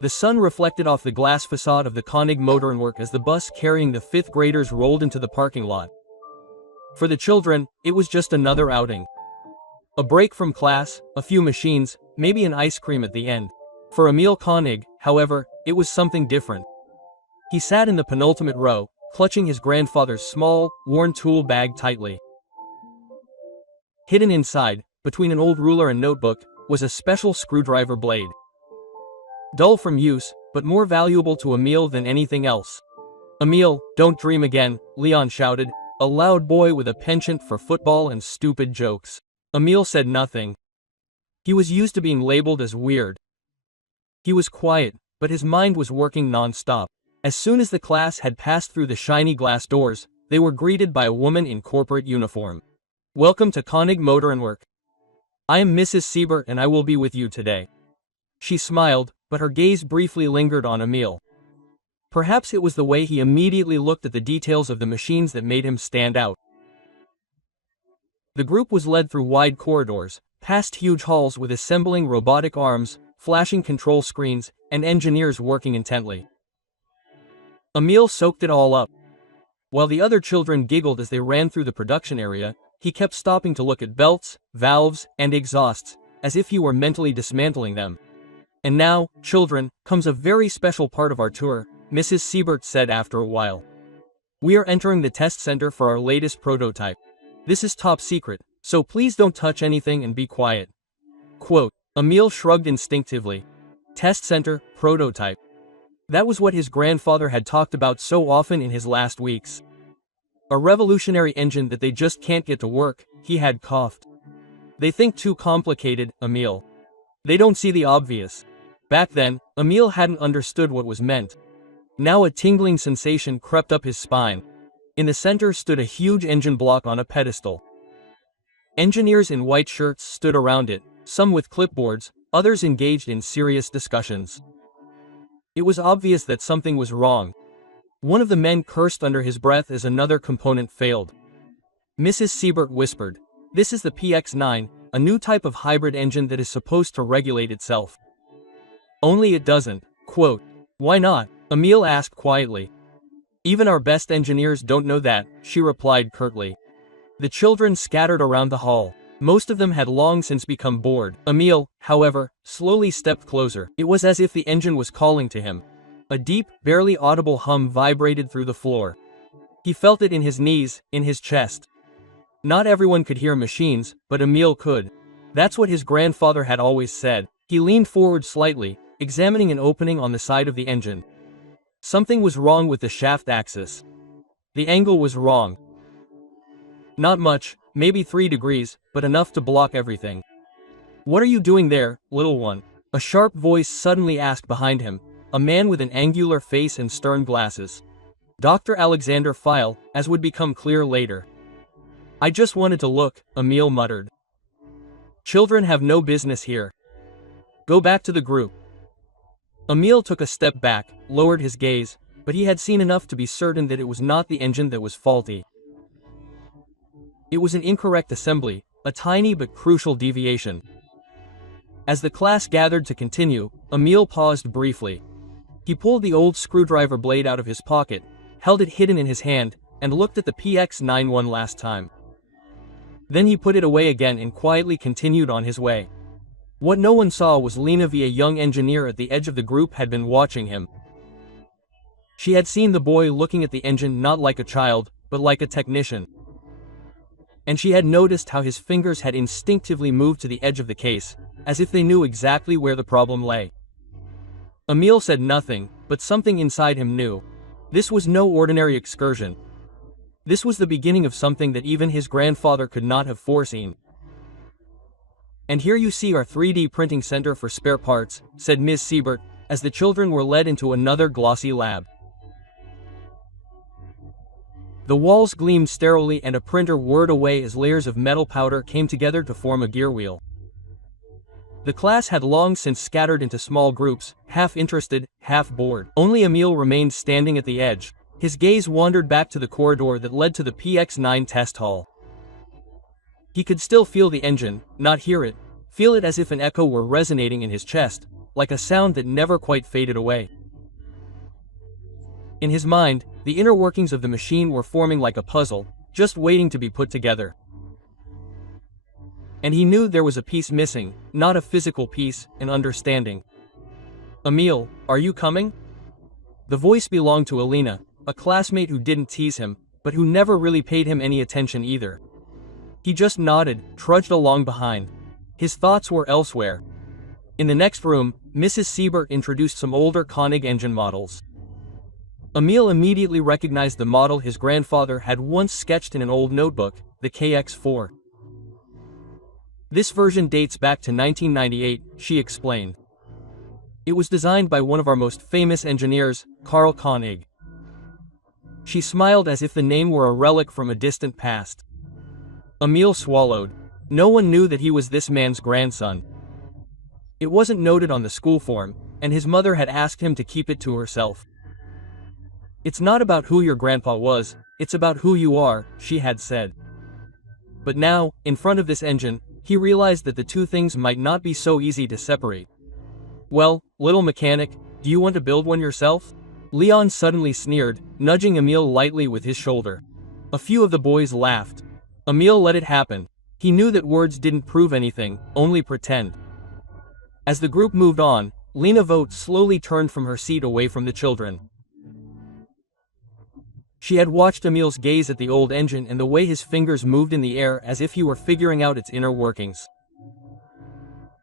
The sun reflected off the glass facade of the Konig Motorenwerk as the bus carrying the fifth graders rolled into the parking lot. For the children, it was just another outing. A break from class, a few machines, maybe an ice cream at the end. For Emil Konig, however, it was something different. He sat in the penultimate row, clutching his grandfather's small, worn tool bag tightly. Hidden inside, between an old ruler and notebook, was a special screwdriver blade. Dull from use, but more valuable to Emil than anything else. "Emil, don't dream again," Leon shouted, a loud boy with a penchant for football and stupid jokes. Emil said nothing. He was used to being labeled as weird. He was quiet, but his mind was working non-stop. As soon as the class had passed through the shiny glass doors, they were greeted by a woman in corporate uniform. "Welcome to Konig Motorenwerk. I am Mrs. Siebert and I will be with you today." She smiled, but her gaze briefly lingered on Emil. Perhaps it was the way he immediately looked at the details of the machines that made him stand out. The group was led through wide corridors, past huge halls with assembling robotic arms, flashing control screens, and engineers working intently. Emil soaked it all up. While the other children giggled as they ran through the production area, he kept stopping to look at belts, valves, and exhausts, as if he were mentally dismantling them. "And now, children, comes a very special part of our tour," Mrs. Siebert said after a while. "We are entering the test center for our latest prototype. This is top secret, so please don't touch anything and be quiet." Quote, Emil shrugged instinctively. Test center, prototype. That was what his grandfather had talked about so often in his last weeks. A revolutionary engine that they just can't get to work, he had coughed. "They think too complicated, Emil. They don't see the obvious." Back then, Emil hadn't understood what was meant. Now a tingling sensation crept up his spine. In the center stood a huge engine block on a pedestal. Engineers in white shirts stood around it, some with clipboards, others engaged in serious discussions. It was obvious that something was wrong. One of the men cursed under his breath as another component failed. Mrs. Siebert whispered, "This is the PX-9, a new type of hybrid engine that is supposed to regulate itself." "Only it doesn't." Quote, "Why not?" Emil asked quietly. "Even our best engineers don't know that," she replied curtly. The children scattered around the hall. Most of them had long since become bored. Emil, however, slowly stepped closer. It was as if the engine was calling to him. A deep, barely audible hum vibrated through the floor. He felt it in his knees, in his chest. Not everyone could hear machines, but Emil could. That's what his grandfather had always said. He leaned forward slightly, examining an opening on the side of the engine. Something was wrong with the shaft axis. The angle was wrong. Not much, maybe 3 degrees, but enough to block everything. "What are you doing there, little one?" A sharp voice suddenly asked behind him, a man with an angular face and stern glasses. Dr. Alexander File, as would become clear later. "I just wanted to look," Emil muttered. "Children have no business here. Go back to the group." Emil took a step back, lowered his gaze, but he had seen enough to be certain that it was not the engine that was faulty. It was an incorrect assembly, a tiny but crucial deviation. As the class gathered to continue, Emil paused briefly. He pulled the old screwdriver blade out of his pocket, held it hidden in his hand, and looked at the PX-9 one last time. Then he put it away again and quietly continued on his way. What no one saw was Lena, a young engineer at the edge of the group, had been watching him. She had seen the boy looking at the engine not like a child, but like a technician. And she had noticed how his fingers had instinctively moved to the edge of the case, as if they knew exactly where the problem lay. Emil said nothing, but something inside him knew. This was no ordinary excursion. This was the beginning of something that even his grandfather could not have foreseen. "And here you see our 3D printing center for spare parts," said Ms. Siebert, as the children were led into another glossy lab. The walls gleamed sterilely and a printer whirred away as layers of metal powder came together to form a gear wheel. The class had long since scattered into small groups, half interested, half bored. Only Emil remained standing at the edge. His gaze wandered back to the corridor that led to the PX-9 test hall. He could still feel the engine, not hear it, feel it as if an echo were resonating in his chest, like a sound that never quite faded away. In his mind, the inner workings of the machine were forming like a puzzle, just waiting to be put together. And he knew there was a piece missing, not a physical piece, an understanding. "Emil, are you coming?" The voice belonged to Alina, a classmate who didn't tease him, but who never really paid him any attention either. He just nodded, trudged along behind. His thoughts were elsewhere. In the next room, Mrs. Siebert introduced some older Koenig engine models. Emil immediately recognized the model his grandfather had once sketched in an old notebook, the KX-4. "This version dates back to 1998, she explained. "It was designed by one of our most famous engineers, Carl Koenig." She smiled as if the name were a relic from a distant past. Emil swallowed. No one knew that he was this man's grandson. It wasn't noted on the school form, and his mother had asked him to keep it to herself. "It's not about who your grandpa was, it's about who you are," she had said. But now, in front of this engine, he realized that the two things might not be so easy to separate. Well, little mechanic, do you want to build one yourself? Leon suddenly sneered, nudging Emil lightly with his shoulder. A few of the boys laughed. Emil let it happen. He knew that words didn't prove anything, only pretend. As the group moved on, Lena Vogt slowly turned from her seat away from the children. She had watched Emil's gaze at the old engine and the way his fingers moved in the air as if he were figuring out its inner workings.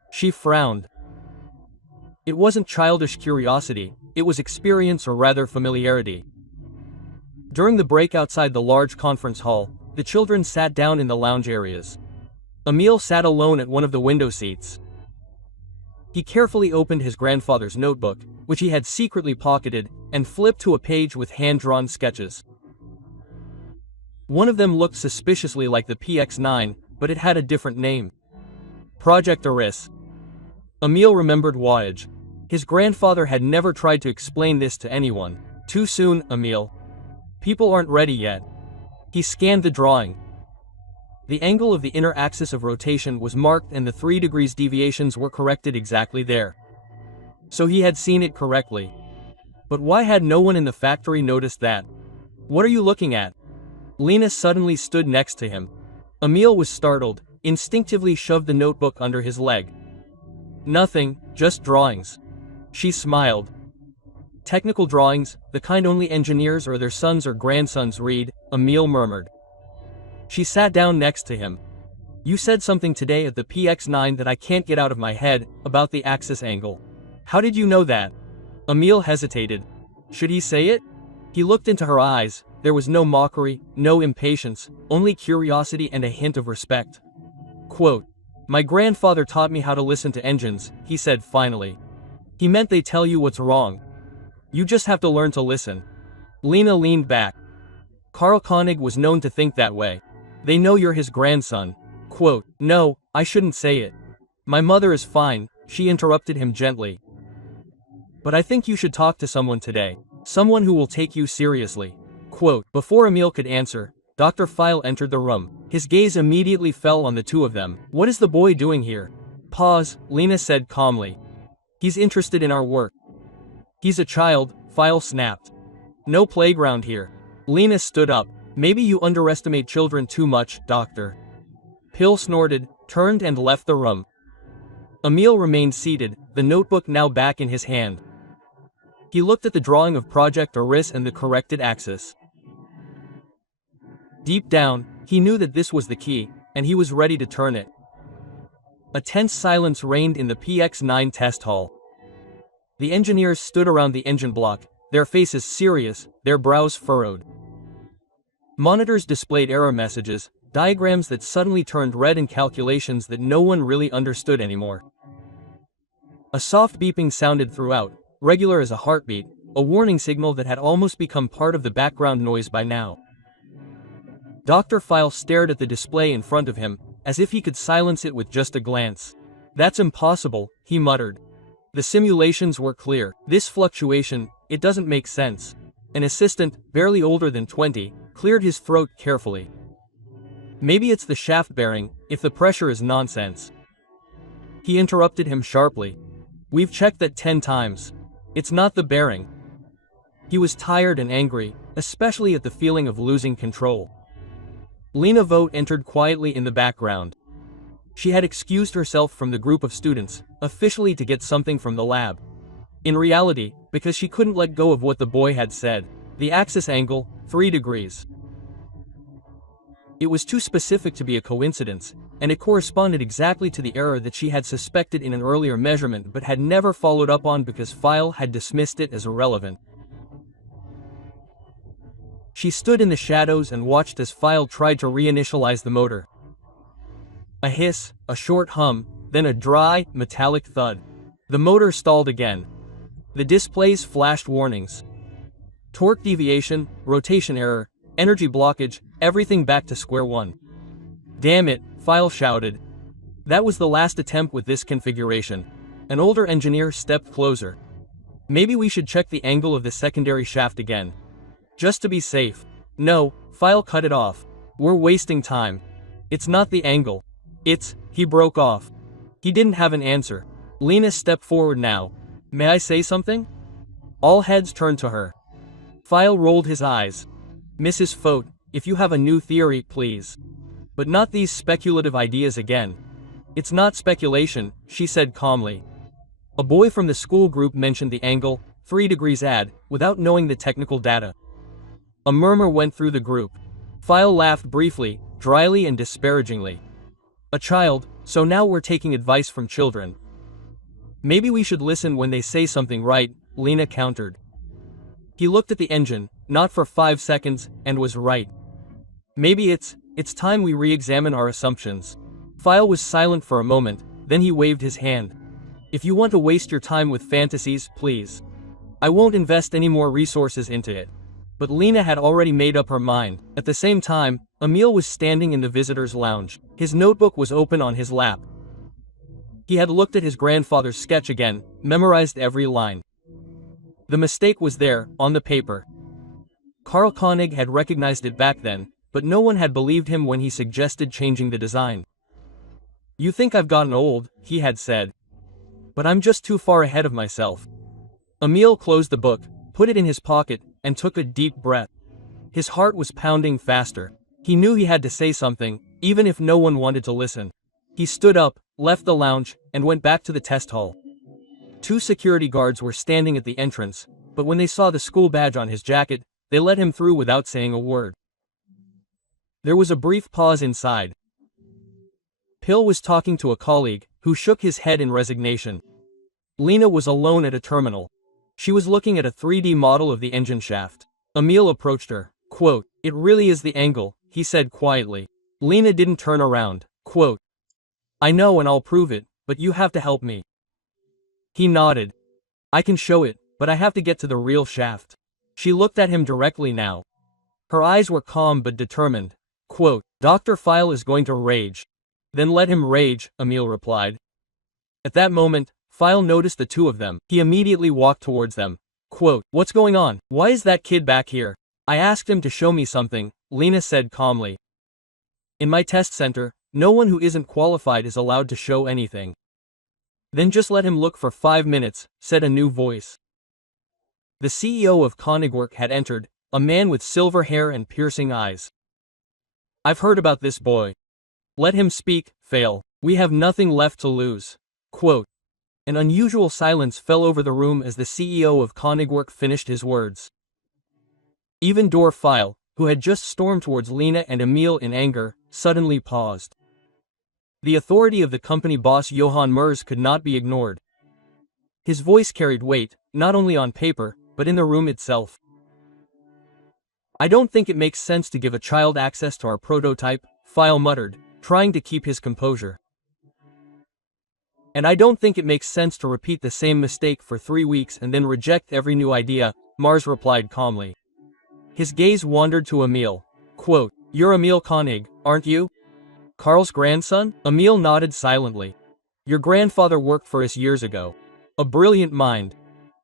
She frowned. It wasn't childish curiosity, it was experience, or rather familiarity. During the break outside the large conference hall, the children sat down in the lounge areas. Emil sat alone at one of the window seats. He carefully opened his grandfather's notebook, which he had secretly pocketed, and flipped to a page with hand-drawn sketches. One of them looked suspiciously like the PX-9, but it had a different name. Project Aris. Emil remembered Voyage. His grandfather had never tried to explain this to anyone. Too soon, Emil. People aren't ready yet. He scanned the drawing. The angle of the inner axis of rotation was marked and the 3 degrees deviations were corrected exactly there. So he had seen it correctly. But why had no one in the factory noticed that? What are you looking at? Lena suddenly stood next to him. Emil was startled, instinctively shoved the notebook under his leg. Nothing, just drawings. She smiled. Technical drawings, the kind only engineers or their sons or grandsons read, Emil murmured. She sat down next to him. You said something today at the PX-9 that I can't get out of my head, about the axis angle. How did you know that? Emil hesitated. Should he say it? He looked into her eyes. There was no mockery, no impatience, only curiosity and a hint of respect. Quote, my grandfather taught me how to listen to engines, he said finally. He meant they tell you what's wrong. You just have to learn to listen. Lena leaned back. Carl Koenig was known to think that way. They know you're his grandson. Quote, no, I shouldn't say it. My mother is fine, she interrupted him gently. But I think you should talk to someone today. Someone who will take you seriously. Quote, before Emil could answer, Dr. File entered the room. His gaze immediately fell on the two of them. What is the boy doing here? Pause, Lena said calmly. He's interested in our work. He's a child, File snapped. No playground here. Lena stood up. Maybe you underestimate children too much, doctor. Pill snorted, turned and left the room. Emil remained seated, the notebook now back in his hand. He looked at the drawing of Project Aris and the corrected axis. Deep down, he knew that this was the key, and he was ready to turn it. A tense silence reigned in the PX-9 test hall. The engineers stood around the engine block, their faces serious, their brows furrowed. Monitors displayed error messages, diagrams that suddenly turned red and calculations that no one really understood anymore. A soft beeping sounded throughout, regular as a heartbeat, a warning signal that had almost become part of the background noise by now. Dr. File stared at the display in front of him, as if he could silence it with just a glance. That's impossible, he muttered. The simulations were clear. This fluctuation, it doesn't make sense. An assistant, barely older than 20, cleared his throat carefully. Maybe it's the shaft bearing, if the pressure is nonsense. He interrupted him sharply. We've checked that 10 times. It's not the bearing. He was tired and angry, especially at the feeling of losing control. Lena Vogt entered quietly in the background. She had excused herself from the group of students, officially to get something from the lab. In reality, because she couldn't let go of what the boy had said. The axis angle, 3 degrees. It was too specific to be a coincidence, and it corresponded exactly to the error that she had suspected in an earlier measurement but had never followed up on because File had dismissed it as irrelevant. She stood in the shadows and watched as File tried to reinitialize the motor. A hiss, a short hum, then a dry, metallic thud. The motor stalled again. The displays flashed warnings. Torque deviation, rotation error, energy blockage, everything back to square one. Damn it, File shouted. That was the last attempt with this configuration. An older engineer stepped closer. Maybe we should check the angle of the secondary shaft again. Just to be safe. No, File cut it off. We're wasting time. It's not the angle. He broke off. He didn't have an answer. Lena stepped forward now. May I say something? All heads turned to her. File rolled his eyes. Mrs. Fote, if you have a new theory, please. But not these speculative ideas again. It's not speculation, she said calmly. A boy from the school group mentioned the angle, 3 degrees ad, without knowing the technical data. A murmur went through the group. File laughed briefly, dryly and disparagingly. A child, so now we're taking advice from children. Maybe we should listen when they say something right, Lena countered. He looked at the engine, not for 5 seconds, and was right. Maybe it's time we re-examine our assumptions. File was silent for a moment, then he waved his hand. If you want to waste your time with fantasies, please. I won't invest any more resources into it. But Lena had already made up her mind. At the same time, Emil was standing in the visitors' lounge. His notebook was open on his lap. He had looked at his grandfather's sketch again, memorized every line. The mistake was there, on the paper. Karl Koenig had recognized it back then, but no one had believed him when he suggested changing the design. You think I've gotten old, he had said. But I'm just too far ahead of myself. Emil closed the book, put it in his pocket, and took a deep breath. His heart was pounding faster. He knew he had to say something, even if no one wanted to listen. He stood up, left the lounge, and went back to the test hall. 2 security guards were standing at the entrance, but when they saw the school badge on his jacket, they let him through without saying a word. There was a brief pause inside. Pill was talking to a colleague, who shook his head in resignation. Lena was alone at a terminal. She was looking at a 3D model of the engine shaft. Emil approached her. Quote, "It really is the angle," he said quietly. Lena didn't turn around. Quote, "I know and I'll prove it, but you have to help me." He nodded. "I can show it, but I have to get to the real shaft." She looked at him directly now. Her eyes were calm but determined. Quote, "Dr. File is going to rage." "Then let him rage," Emil replied. At that moment, File noticed the 2 of them. He immediately walked towards them. Quote, "What's going on? Why is that kid back here?" "I asked him to show me something," Lena said calmly. "In my test center, no one who isn't qualified is allowed to show anything." "Then just let him look for 5 minutes," said a new voice. The CEO of Konigwerk had entered, a man with silver hair and piercing eyes. "I've heard about this boy. Let him speak, Fail. We have nothing left to lose." Quote. An unusual silence fell over the room as the CEO of Konigwerk finished his words. Even Dor File, who had just stormed towards Lena and Emil in anger, suddenly paused. The authority of the company boss Johann Merz could not be ignored. His voice carried weight, not only on paper, but in the room itself. "I don't think it makes sense to give a child access to our prototype," File muttered, trying to keep his composure. "And I don't think it makes sense to repeat the same mistake for 3 weeks and then reject every new idea," Mars replied calmly. His gaze wandered to Emil. Quote, "You're Emil Koenig, aren't you? Karl's grandson?" Emil nodded silently. "Your grandfather worked for us years ago. A brilliant mind.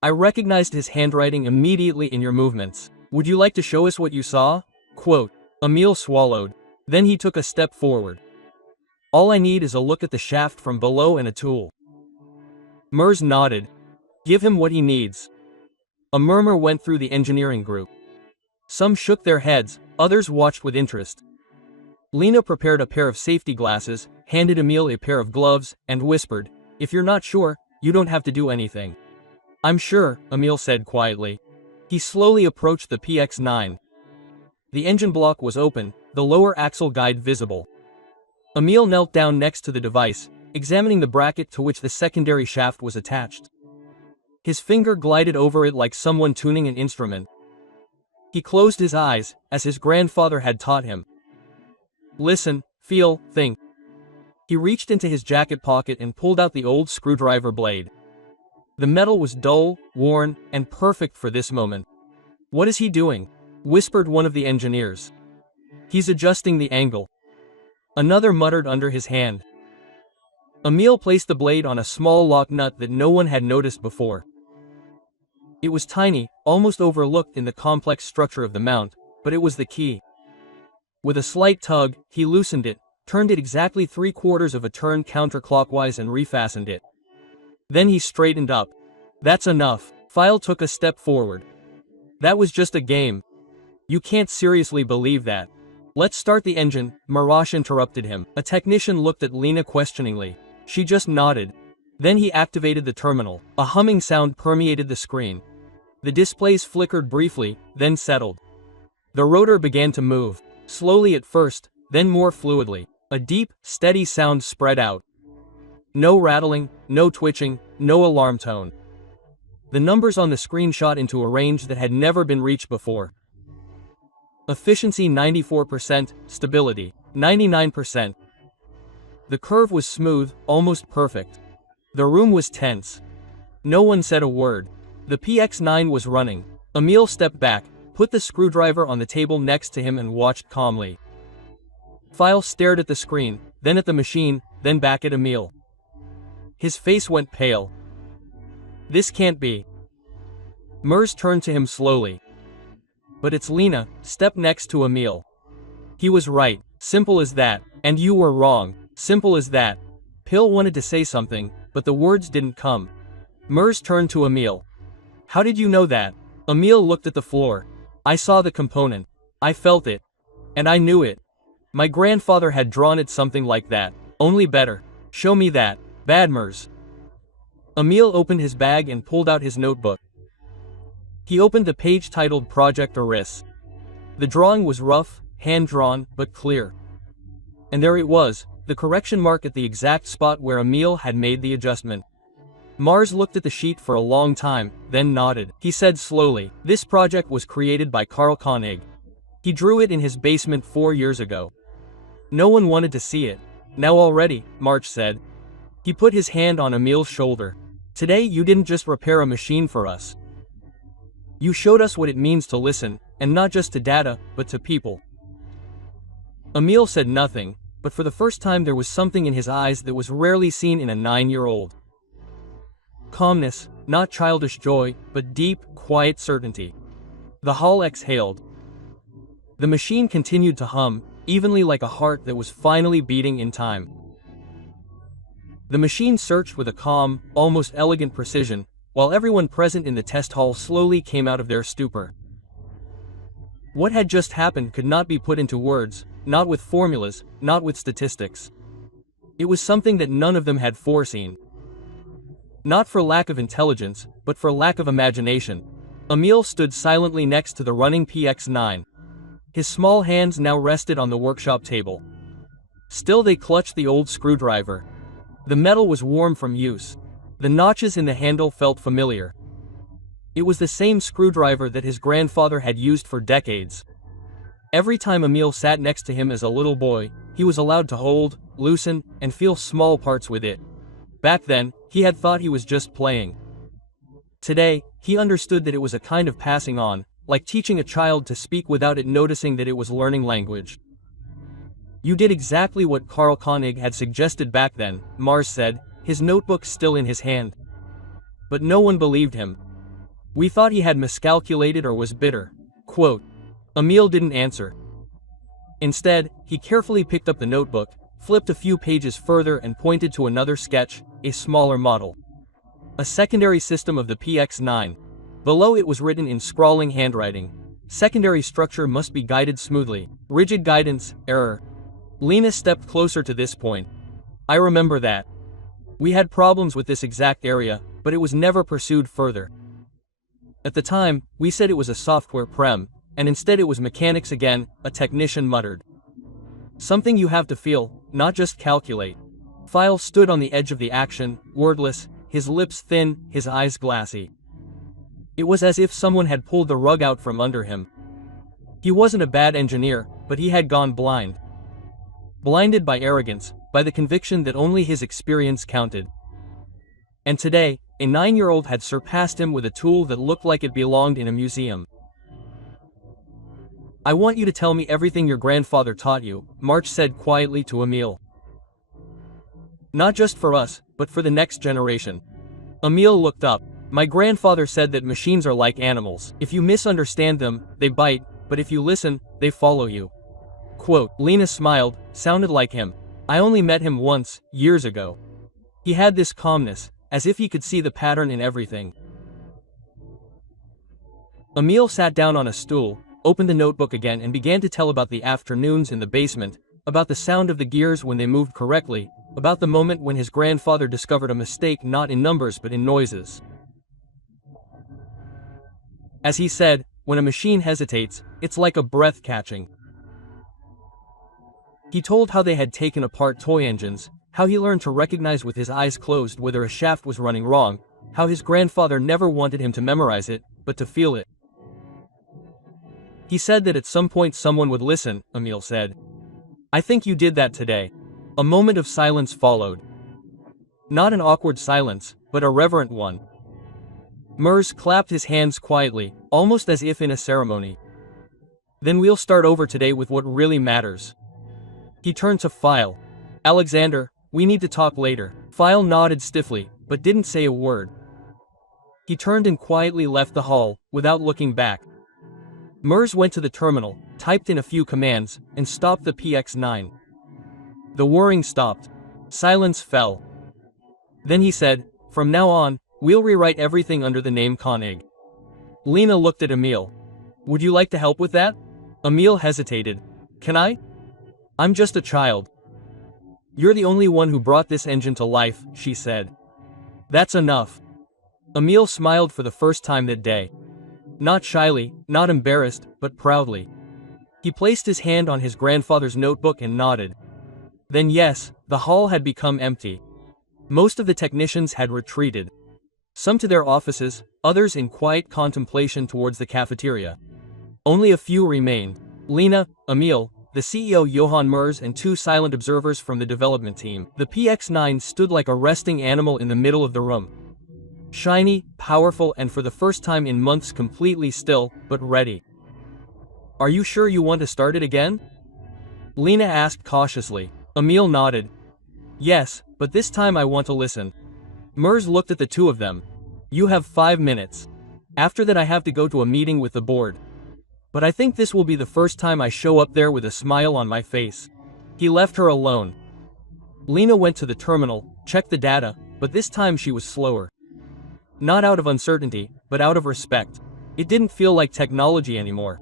I recognized his handwriting immediately in your movements. Would you like to show us what you saw?" Quote, Emil swallowed. Then he took a step forward. "All I need is a look at the shaft from below and a tool." Merz nodded. "Give him what he needs." A murmur went through the engineering group. Some shook their heads, others watched with interest. Lena prepared a pair of safety glasses, handed Emil a pair of gloves, and whispered, "If you're not sure, you don't have to do anything." "I'm sure," Emil said quietly. He slowly approached the PX-9. The engine block was open, the lower axle guide visible. Emil knelt down next to the device, examining the bracket to which the secondary shaft was attached. His finger glided over it like someone tuning an instrument. He closed his eyes, as his grandfather had taught him. Listen, feel, think. He reached into his jacket pocket and pulled out the old screwdriver blade. The metal was dull, worn, and perfect for this moment. "What is he doing?" whispered one of the engineers. "He's adjusting the angle." Another muttered under his hand. Emil placed the blade on a small lock nut that no one had noticed before. It was tiny, almost overlooked in the complex structure of the mount, but it was the key. With a slight tug, he loosened it, turned it exactly 3/4 of a turn counterclockwise and refastened it. Then he straightened up. That's enough. File took a step forward. That was just a game. You can't seriously believe that. Let's start the engine, Marash interrupted him. A technician looked at Lena questioningly. She just nodded. Then he activated the terminal. A humming sound permeated the screen. The displays flickered briefly, then settled. The rotor began to move, slowly at first, then more fluidly. A deep, steady sound spread out. No rattling, no twitching, no alarm tone. The numbers on the screen shot into a range that had never been reached before. Efficiency 94%, stability 99%. The curve was smooth, almost perfect. The room was tense. No one said a word. The PX-9 was running. Emil stepped back, put the screwdriver on the table next to him and watched calmly. File stared at the screen, then at the machine, then back at Emil. His face went pale. This can't be. Mers turned to him slowly. But it's Lena, stepped next to Emil. He was right, simple as that, and you were wrong, simple as that. Pill wanted to say something, but the words didn't come. Mers turned to Emil. How did you know that? Emil looked at the floor. I saw the component. I felt it. And I knew it. My grandfather had drawn it something like that, only better. Show me that. Bad Mers. Emil opened his bag and pulled out his notebook. He opened the page titled Project Aris. The drawing was rough, hand-drawn, but clear. And there it was, the correction mark at the exact spot where Emil had made the adjustment. Mars looked at the sheet for a long time, then nodded. He said slowly, this project was created by Carl Koenig. He drew it in his basement 4 years ago. No one wanted to see it. Now already, March said. He put his hand on Emil's shoulder. Today you didn't just repair a machine for us. You showed us what it means to listen, and not just to data, but to people. Emil said nothing, but for the first time there was something in his eyes that was rarely seen in a 9-year-old. Calmness, not childish joy, but deep, quiet certainty. The hull exhaled. The machine continued to hum, evenly like a heart that was finally beating in time. The machine searched with a calm, almost elegant precision, while everyone present in the test hall slowly came out of their stupor. What had just happened could not be put into words, not with formulas, not with statistics. It was something that none of them had foreseen. Not for lack of intelligence, but for lack of imagination. Emil stood silently next to the running PX-9. His small hands now rested on the workshop table. Still they clutched the old screwdriver. The metal was warm from use. The notches in the handle felt familiar. It was the same screwdriver that his grandfather had used for decades. Every time Emil sat next to him as a little boy, he was allowed to hold, loosen, and feel small parts with it. Back then, he had thought he was just playing. Today, he understood that it was a kind of passing on, like teaching a child to speak without it noticing that it was learning language. You did exactly what Carl Koenig had suggested back then, Mars said, his notebook still in his hand. But no one believed him. We thought he had miscalculated or was bitter. Quote. Emil didn't answer. Instead, he carefully picked up the notebook, flipped a few pages further and pointed to another sketch, a smaller model. A secondary system of the PX-9. Below it was written in scrawling handwriting. Secondary structure must be guided smoothly. Rigid guidance, error. Lena stepped closer to this point. I remember that. We had problems with this exact area, but it was never pursued further. At the time, we said it was a software prem, and instead it was mechanics again, a technician muttered. Something you have to feel, not just calculate. File stood on the edge of the action, wordless, his lips thin, his eyes glassy. It was as if someone had pulled the rug out from under him. He wasn't a bad engineer, but he had gone blind. Blinded by arrogance, by the conviction that only his experience counted. And today, a 9-year-old had surpassed him with a tool that looked like it belonged in a museum. I want you to tell me everything your grandfather taught you, March said quietly to Emil. Not just for us, but for the next generation. Emil looked up. My grandfather said that machines are like animals. If you misunderstand them, they bite, but if you listen, they follow you. Quote. Lena smiled, sounded like him. I only met him once, years ago. He had this calmness, as if he could see the pattern in everything. Emil sat down on a stool, opened the notebook again and began to tell about the afternoons in the basement, about the sound of the gears when they moved correctly, about the moment when his grandfather discovered a mistake not in numbers but in noises. As he said, when a machine hesitates, it's like a breath catching. He told how they had taken apart toy engines, how he learned to recognize with his eyes closed whether a shaft was running wrong, how his grandfather never wanted him to memorize it, but to feel it. He said that at some point someone would listen, Emil said. I think you did that today. A moment of silence followed. Not an awkward silence, but a reverent one. Mers clapped his hands quietly, almost as if in a ceremony. Then we'll start over today with what really matters. He turned to File. Alexander, we need to talk later. File nodded stiffly, but didn't say a word. He turned and quietly left the hall, without looking back. Mers went to the terminal, typed in a few commands, and stopped the PX-9. The whirring stopped. Silence fell. Then he said, from now on, we'll rewrite everything under the name Koenig. Lena looked at Emil. Would you like to help with that? Emil hesitated. Can I? I'm just a child. You're the only one who brought this engine to life, she said. That's enough. Emil smiled for the first time that day. Not shyly, not embarrassed, but proudly. He placed his hand on his grandfather's notebook and nodded. Then yes, the hall had become empty. Most of the technicians had retreated. Some to their offices, others in quiet contemplation towards the cafeteria. Only a few remained. Lena, Emil, the CEO Johann Mers and two silent observers from the development team. The PX-9 stood like a resting animal in the middle of the room. Shiny, powerful and for the first time in months completely still, but ready. Are you sure you want to start it again? Lena asked cautiously. Emil nodded. Yes, but this time I want to listen. Mers looked at the two of them. You have 5 minutes. After that I have to go to a meeting with the board. But I think this will be the first time I show up there with a smile on my face. He left her alone. Lena went to the terminal, checked the data, but this time she was slower. Not out of uncertainty, but out of respect. It didn't feel like technology anymore.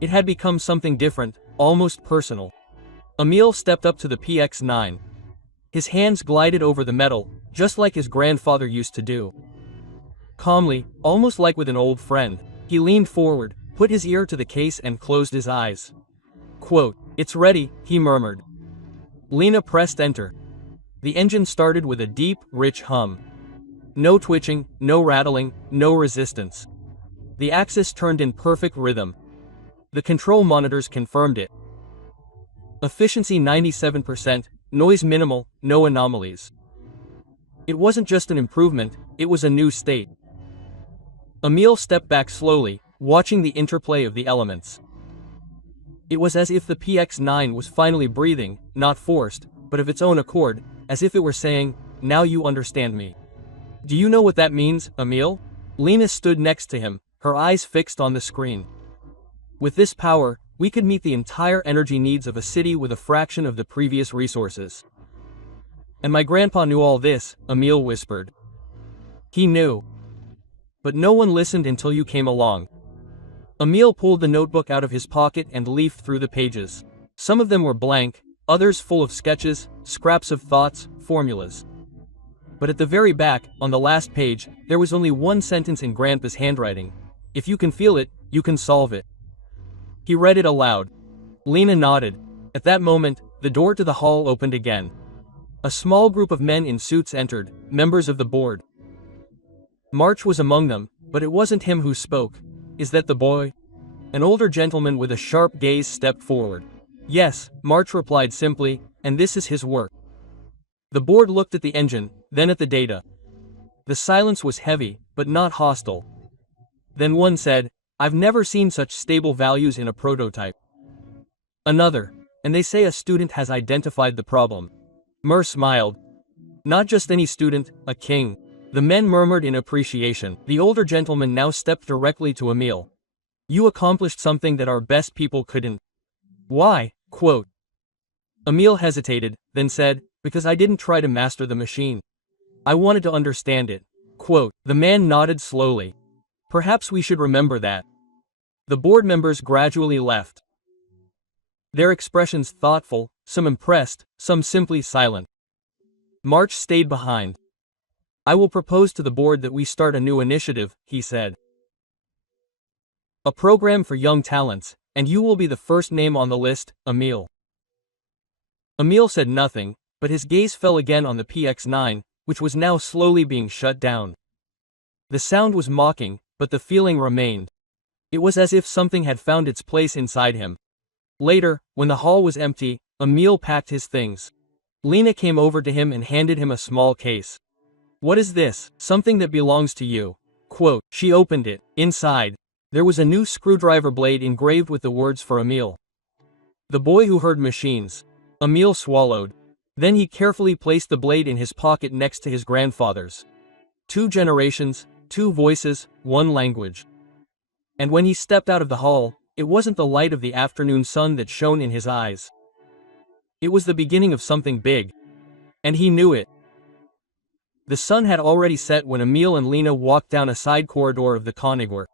It had become something different, almost personal. Emil stepped up to the PX-9. His hands glided over the metal, just like his grandfather used to do. Calmly, almost like with an old friend, he leaned forward, put his ear to the case and closed his eyes. Quote, "It's ready," he murmured. Lena pressed enter. The engine started with a deep, rich hum. No twitching, no rattling, no resistance. The axis turned in perfect rhythm. The control monitors confirmed it. Efficiency 97%, noise minimal, no anomalies. It wasn't just an improvement, it was a new state. Emil stepped back slowly, watching the interplay of the elements. It was as if the PX-9 was finally breathing, not forced, but of its own accord, as if it were saying, now you understand me. Do you know what that means, Emil? Lena stood next to him, her eyes fixed on the screen. With this power, we could meet the entire energy needs of a city with a fraction of the previous resources. And my grandpa knew all this, Emil whispered. He knew. But no one listened until you came along. Emil pulled the notebook out of his pocket and leafed through the pages. Some of them were blank, others full of sketches, scraps of thoughts, formulas. But at the very back, on the last page, there was only one sentence in Grandpa's handwriting. If you can feel it, you can solve it. He read it aloud. Lena nodded. At that moment, the door to the hall opened again. A small group of men in suits entered, members of the board. March was among them, but it wasn't him who spoke. Is that the boy? An older gentleman with a sharp gaze stepped forward. Yes, March replied simply, and this is his work. The board looked at the engine, then at the data. The silence was heavy, but not hostile. Then one said, I've never seen such stable values in a prototype. Another, and they say a student has identified the problem. Mur smiled. Not just any student, a king. The men murmured in appreciation. The older gentleman now stepped directly to Emil. You accomplished something that our best people couldn't. Why? Quote. Emil hesitated, then said, because I didn't try to master the machine. I wanted to understand it. Quote, the man nodded slowly. Perhaps we should remember that. The board members gradually left. Their expressions thoughtful, some impressed, some simply silent. March stayed behind. I will propose to the board that we start a new initiative, he said. A program for young talents, and you will be the first name on the list, Emil. Emil said nothing, but his gaze fell again on the PX-9, which was now slowly being shut down. The sound was mocking, but the feeling remained. It was as if something had found its place inside him. Later, when the hall was empty, Emil packed his things. Lena came over to him and handed him a small case. What is this? Something that belongs to you. Quote, she opened it. Inside, there was a new screwdriver blade engraved with the words for Emil. The boy who heard machines. Emil swallowed. Then he carefully placed the blade in his pocket next to his grandfather's. 2 generations, 2 voices, 1 language. And when he stepped out of the hall, it wasn't the light of the afternoon sun that shone in his eyes. It was the beginning of something big. And he knew it. The sun had already set when Emil and Lena walked down a side corridor of the Konigwerk.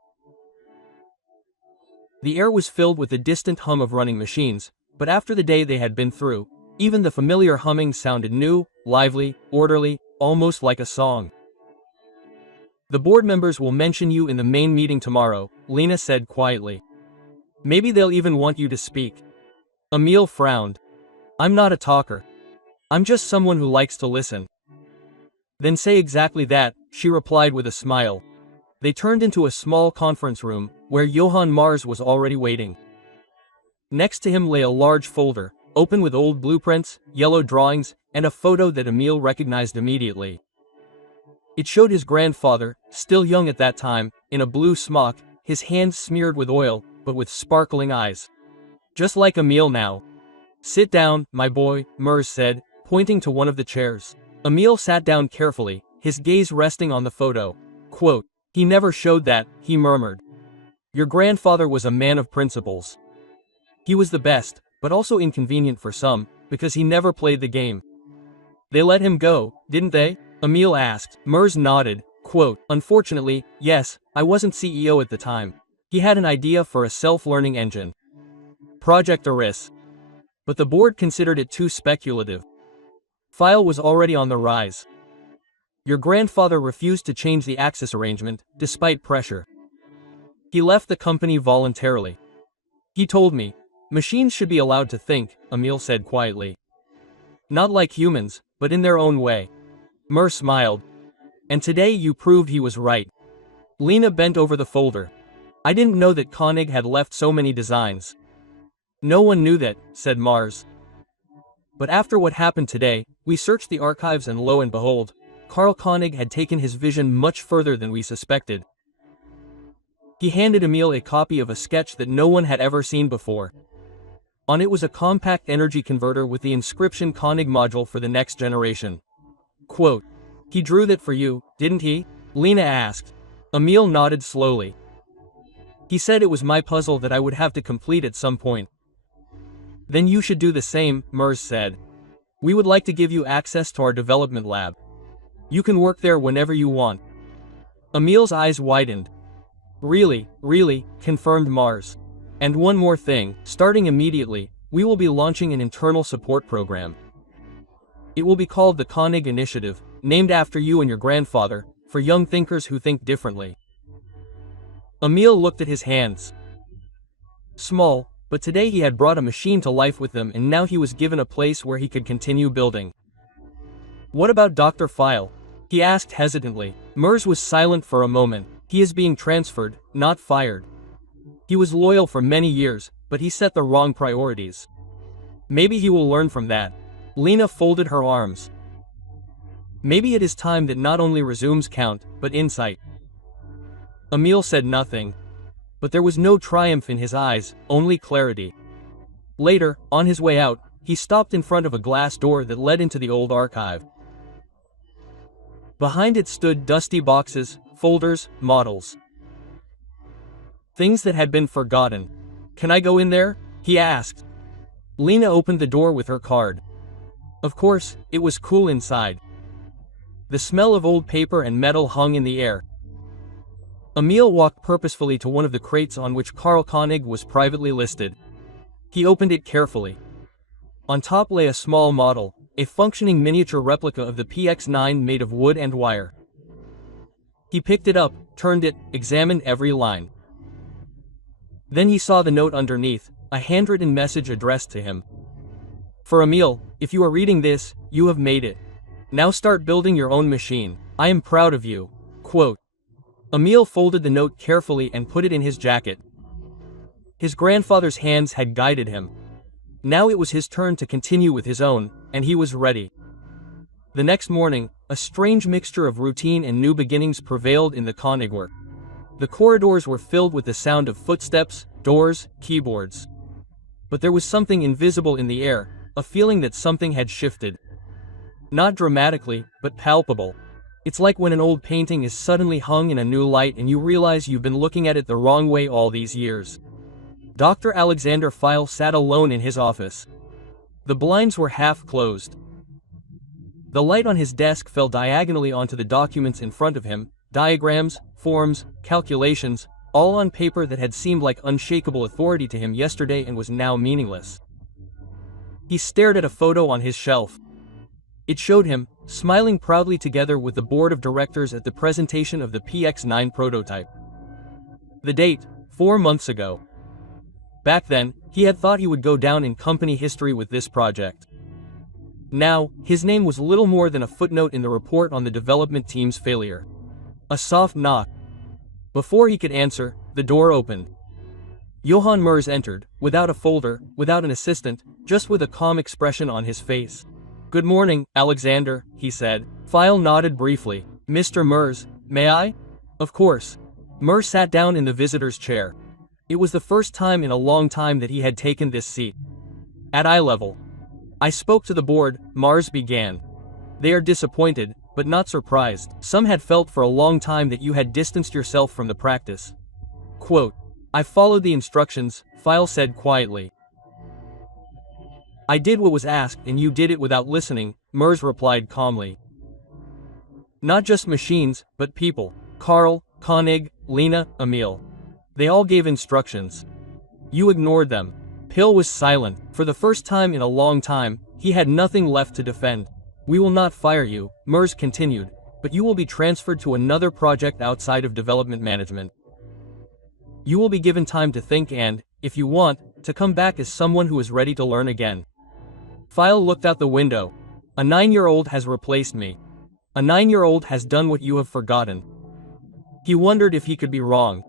The air was filled with the distant hum of running machines, but after the day they had been through, even the familiar humming sounded new, lively, orderly, almost like a song. The board members will mention you in the main meeting tomorrow, Lena said quietly. Maybe they'll even want you to speak. Emil frowned. I'm not a talker. I'm just someone who likes to listen. Then say exactly that, she replied with a smile. They turned into a small conference room, where Johann Mars was already waiting. Next to him lay a large folder, open with old blueprints, yellow drawings, and a photo that Emil recognized immediately. It showed his grandfather, still young at that time, in a blue smock, his hands smeared with oil, but with sparkling eyes. Just like Emil now. Sit down, my boy, Mars said, pointing to one of the chairs. Emil sat down carefully, his gaze resting on the photo. Quote, he never showed that, he murmured. Your grandfather was a man of principles. He was the best, but also inconvenient for some, because he never played the game. They let him go, didn't they? Emil asked. Mars nodded. Quote, unfortunately, yes, I wasn't CEO at the time. He had an idea for a self-learning engine. Project Aris. But the board considered it too speculative. File was already on the rise. Your grandfather refused to change the axis arrangement, despite pressure. He left the company voluntarily. He told me, machines should be allowed to think, Emil said quietly. Not like humans, but in their own way. Mars smiled. And today you proved he was right. Lena bent over the folder. I didn't know that Koenig had left so many designs. No one knew that, said Mars. But after what happened today, we searched the archives and lo and behold, Carl Koenig had taken his vision much further than we suspected. He handed Emil a copy of a sketch that no one had ever seen before. On it was a compact energy converter with the inscription Koenig module for the next generation. Quote, he drew that for you, didn't he? Lena asked. Emil nodded slowly. He said it was my puzzle that I would have to complete at some point. Then you should do the same, Mars said. We would like to give you access to our development lab. You can work there whenever you want. Emil's eyes widened. Really, confirmed Mars. And one more thing, starting immediately, we will be launching an internal support program. It will be called the Koenig Initiative, named after you and your grandfather, for young thinkers who think differently. Emil looked at his hands. Small, but today he had brought a machine to life with them and now he was given a place where he could continue building. What about Dr. File? He asked hesitantly. Mars was silent for a moment. He is being transferred, not fired. He was loyal for many years, but he set the wrong priorities. Maybe he will learn from that. Lena folded her arms. Maybe it is time that not only resumes count, but insight. Emil said nothing. But there was no triumph in his eyes, only clarity. Later, on his way out, he stopped in front of a glass door that led into the old archive. Behind it stood dusty boxes, folders, models. Things that had been forgotten. Can I go in there? He asked. Lena opened the door with her card. Of course, it was cool inside. The smell of old paper and metal hung in the air. Emil walked purposefully to one of the crates on which Karl Koenig was privately listed. He opened it carefully. On top lay a small model, a functioning miniature replica of the PX-9 made of wood and wire. He picked it up, turned it, examined every line. Then he saw the note underneath, a handwritten message addressed to him. For Emil, if you are reading this, you have made it. Now start building your own machine. I am proud of you. Quote. Emil folded the note carefully and put it in his jacket. His grandfather's hands had guided him. Now it was his turn to continue with his own, and he was ready. The next morning, a strange mixture of routine and new beginnings prevailed in the Koenigwerk. The corridors were filled with the sound of footsteps, doors, keyboards. But there was something invisible in the air, a feeling that something had shifted. Not dramatically, but palpable. It's like when an old painting is suddenly hung in a new light and you realize you've been looking at it the wrong way all these years. Dr. Alexander File sat alone in his office. The blinds were half closed. The light on his desk fell diagonally onto the documents in front of him, diagrams, forms, calculations, all on paper that had seemed like unshakable authority to him yesterday and was now meaningless. He stared at a photo on his shelf. It showed him, smiling proudly together with the board of directors at the presentation of the PX-9 prototype. The date, 4 months ago. Back then, he had thought he would go down in company history with this project. Now, his name was little more than a footnote in the report on the development team's failure. A soft knock. Before he could answer, the door opened. Johann Merz entered, without a folder, without an assistant, just with a calm expression on his face. Good morning, Alexander, he said. File nodded briefly. Mr. Merz, may I? Of course. Merz sat down in the visitor's chair. It was the first time in a long time that he had taken this seat. At eye level. I spoke to the board, Mars began. They are disappointed, but not surprised. Some had felt for a long time that you had distanced yourself from the practice. Quote. I followed the instructions, File said quietly. I did what was asked and you did it without listening, Merz replied calmly. Not just machines, but people. Karl, Koenig, Lena, Emil. They all gave instructions. You ignored them. Pill was silent. For the first time in a long time, he had nothing left to defend. We will not fire you, Merz continued, but you will be transferred to another project outside of development management. You will be given time to think and, if you want, to come back as someone who is ready to learn again. File looked out the window. A 9-year-old has replaced me. A 9-year-old has done what you have forgotten. He wondered if he could be wrong.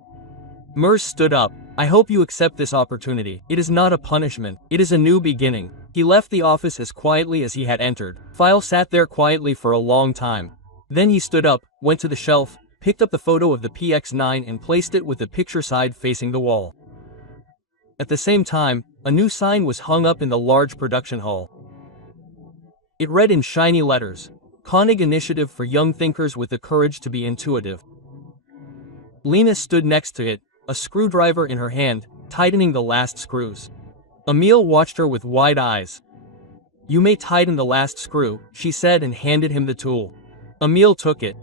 Merz stood up. I hope you accept this opportunity. It is not a punishment. It is a new beginning. He left the office as quietly as he had entered. File sat there quietly for a long time. Then he stood up, went to the shelf, picked up the photo of the PX-9 and placed it with the picture side facing the wall. At the same time, a new sign was hung up in the large production hall. It read in shiny letters, Koenig Initiative for Young Thinkers with the Courage to be Intuitive. Lena stood next to it, a screwdriver in her hand, tightening the last screws. Emil watched her with wide eyes. You may tighten the last screw, she said and handed him the tool. Emil took it.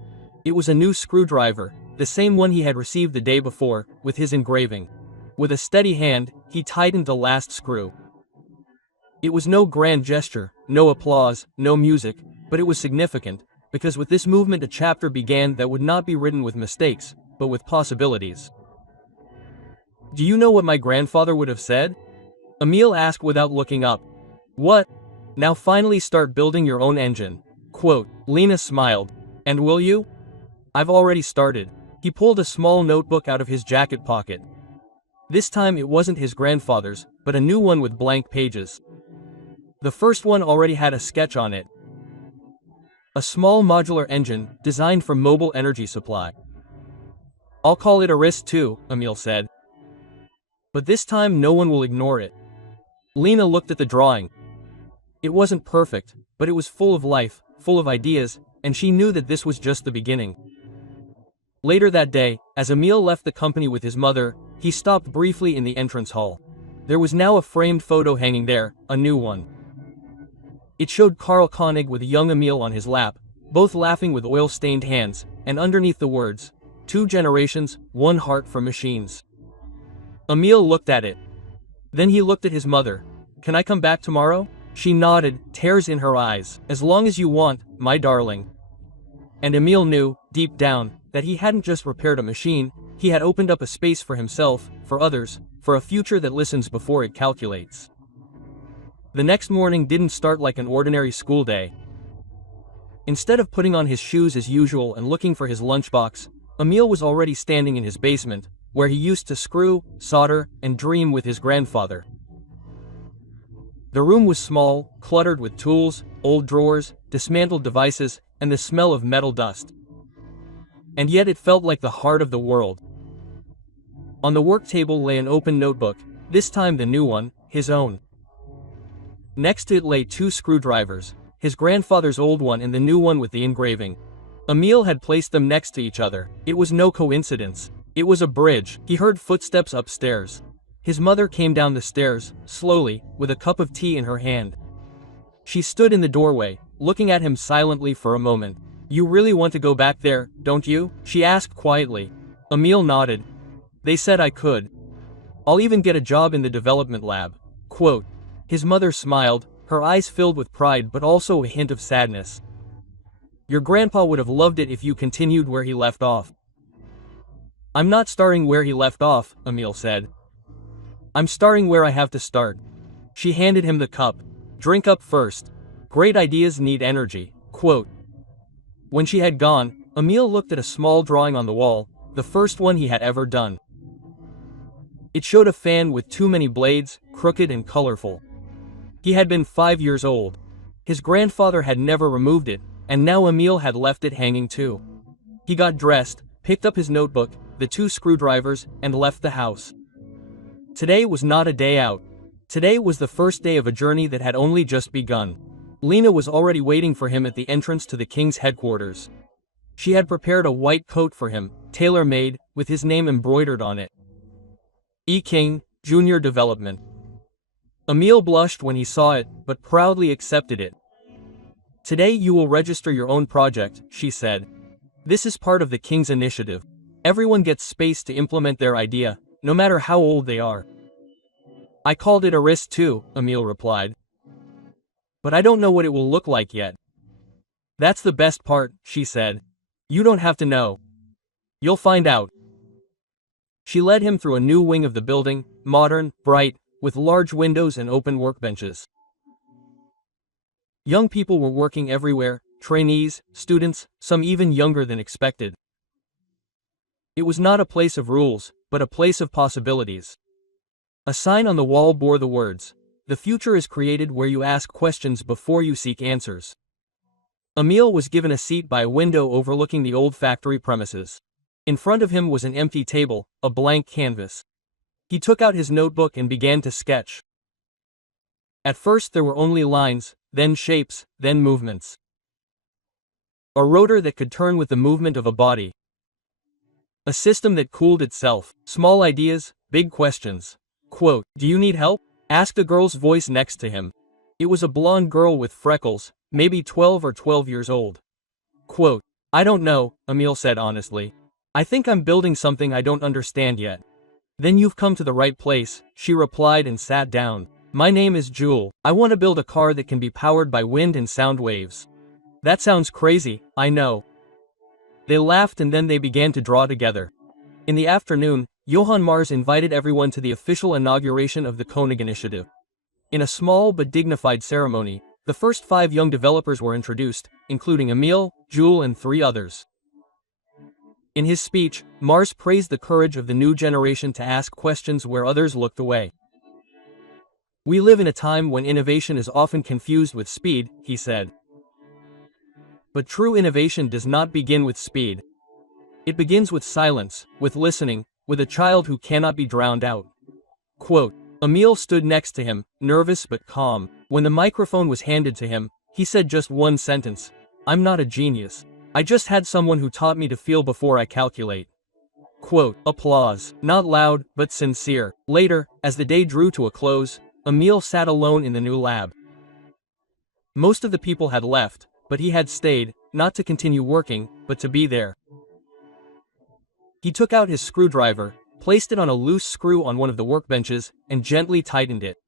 It was a new screwdriver, the same one he had received the day before, with his engraving. With a steady hand, he tightened the last screw. It was no grand gesture, no applause, no music, but it was significant, because with this movement a chapter began that would not be written with mistakes, but with possibilities. Do you know what my grandfather would have said? Emil asked without looking up. What? Now finally start building your own engine. Quote. Lena smiled. And will you? I've already started. He pulled a small notebook out of his jacket pocket. This time it wasn't his grandfather's, but a new one with blank pages. The first one already had a sketch on it. A small modular engine, designed for mobile energy supply. I'll call it a risk too, Emil said. But this time no one will ignore it. Lena looked at the drawing. It wasn't perfect, but it was full of life, full of ideas, and she knew that this was just the beginning. Later that day, as Emil left the company with his mother, he stopped briefly in the entrance hall. There was now a framed photo hanging there, a new one. It showed Karl Koenig with young Emil on his lap, both laughing with oil-stained hands, and underneath the words, 2 generations, 1 heart for machines. Emil looked at it. Then he looked at his mother. Can I come back tomorrow? She nodded, tears in her eyes. As long as you want, my darling. And Emil knew, deep down, that he hadn't just repaired a machine, he had opened up a space for himself, for others, for a future that listens before it calculates. The next morning didn't start like an ordinary school day. Instead of putting on his shoes as usual and looking for his lunchbox, Emil was already standing in his basement, where he used to screw, solder, and dream with his grandfather. The room was small, cluttered with tools, old drawers, dismantled devices, and the smell of metal dust. And yet it felt like the heart of the world. On the work table lay an open notebook, this time the new one, his own. Next to it lay 2 screwdrivers, his grandfather's old one and the new one with the engraving. Emil had placed them next to each other. It was no coincidence. It was a bridge. He heard footsteps upstairs. His mother came down the stairs, slowly, with a cup of tea in her hand. She stood in the doorway, looking at him silently for a moment. You really want to go back there, don't you? She asked quietly. Emil nodded. They said I could. I'll even get a job in the development lab. Quote. His mother smiled, her eyes filled with pride but also a hint of sadness. Your grandpa would have loved it if you continued where he left off. I'm not starting where he left off, Emil said. I'm starting where I have to start. She handed him the cup. Drink up first. Great ideas need energy. Quote. When she had gone, Emil looked at a small drawing on the wall, the first one he had ever done. It showed a fan with too many blades, crooked and colorful. He had been 5 years old. His grandfather had never removed it, and now Emil had left it hanging too. He got dressed, picked up his notebook, the 2 screwdrivers, and left the house. Today was not a day out. Today was the first day of a journey that had only just begun. Lena was already waiting for him at the entrance to the king's headquarters. She had prepared a white coat for him, tailor-made, with his name embroidered on it. E. King, Junior Development. Emil blushed when he saw it, but proudly accepted it. Today you will register your own project, she said. This is part of the king's initiative. Everyone gets space to implement their idea, no matter how old they are. I called it a risk too, Emil replied. But I don't know what it will look like yet. That's the best part, she said. You don't have to know. You'll find out. She led him through a new wing of the building, modern, bright, with large windows and open workbenches. Young people were working everywhere, trainees, students, some even younger than expected. It was not a place of rules, but a place of possibilities. A sign on the wall bore the words, "The future is created where you ask questions before you seek answers." Emil was given a seat by a window overlooking the old factory premises. In front of him was an empty table, a blank canvas. He took out his notebook and began to sketch. At first there were only lines, then shapes, then movements. A rotor that could turn with the movement of a body. A system that cooled itself. Small ideas, big questions. Quote, "Do you need help?" asked a girl's voice next to him. It was a blonde girl with freckles, maybe 12 or 12 years old. Quote, "I don't know," Emil said honestly. "I think I'm building something I don't understand yet." "Then you've come to the right place," she replied and sat down. "My name is Jewel. I want to build a car that can be powered by wind and sound waves." "That sounds crazy, I know." They laughed and then they began to draw together. In the afternoon, Johann Mars invited everyone to the official inauguration of the Koenig Initiative. In a small but dignified ceremony, the first 5 young developers were introduced, including Emil, Jewel and 3 others. In his speech, Mars praised the courage of the new generation to ask questions where others looked away. "We live in a time when innovation is often confused with speed," he said. But true innovation does not begin with speed. It begins with silence, with listening, with a child who cannot be drowned out. Quote, Emil stood next to him, nervous but calm. When the microphone was handed to him, he said just one sentence. "I'm not a genius. I just had someone who taught me to feel before I calculate." Quote, applause, not loud, but sincere. Later, as the day drew to a close, Emil sat alone in the new lab. Most of the people had left, but he had stayed, not to continue working, but to be there. He took out his screwdriver, placed it on a loose screw on one of the workbenches, and gently tightened it.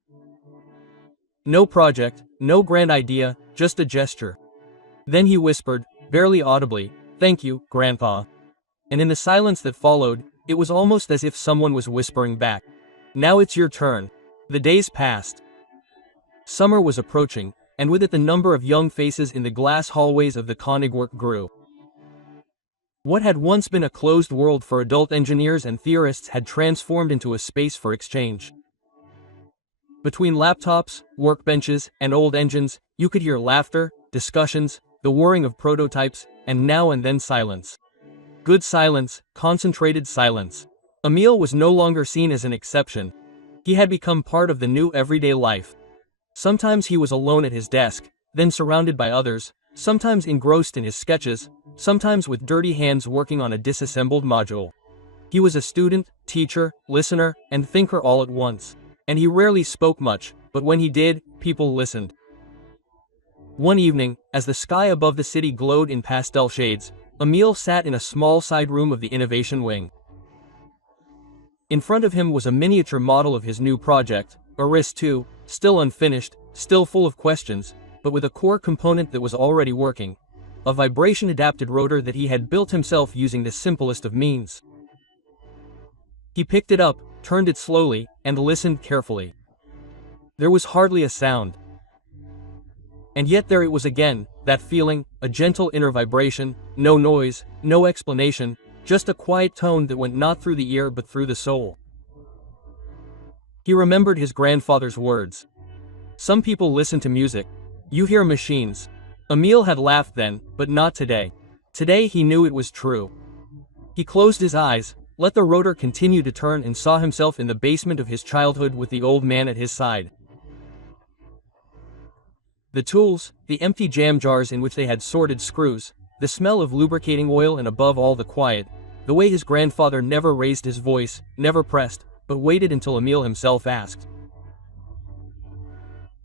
No project, no grand idea, just a gesture. Then he whispered, barely audibly, "Thank you, Grandpa." And in the silence that followed, it was almost as if someone was whispering back, "Now it's your turn." The days passed. Summer was approaching, and with it the number of young faces in the glass hallways of the Koenig work grew. What had once been a closed world for adult engineers and theorists had transformed into a space for exchange. Between laptops, workbenches, and old engines, you could hear laughter, discussions, the whirring of prototypes, and now and then silence. Good silence, concentrated silence. Emil was no longer seen as an exception. He had become part of the new everyday life. Sometimes he was alone at his desk, then surrounded by others, sometimes engrossed in his sketches, sometimes with dirty hands working on a disassembled module. He was a student, teacher, listener, and thinker all at once. And he rarely spoke much, but when he did, people listened. One evening, as the sky above the city glowed in pastel shades, Emil sat in a small side room of the innovation wing. In front of him was a miniature model of his new project, Aris-2, still unfinished, still full of questions, but with a core component that was already working. A vibration-adapted rotor that he had built himself using the simplest of means. He picked it up, turned it slowly, and listened carefully. There was hardly a sound. And yet there it was again, that feeling, a gentle inner vibration, no noise, no explanation, just a quiet tone that went not through the ear but through the soul. He remembered his grandfather's words. Some people listen to music. You hear machines. Emil had laughed then, but not today. Today he knew it was true. He closed his eyes, let the rotor continue to turn, and saw himself in the basement of his childhood with the old man at his side. The tools, the empty jam jars in which they had sorted screws, the smell of lubricating oil, and above all the quiet, the way his grandfather never raised his voice, never pressed, but waited until Emil himself asked.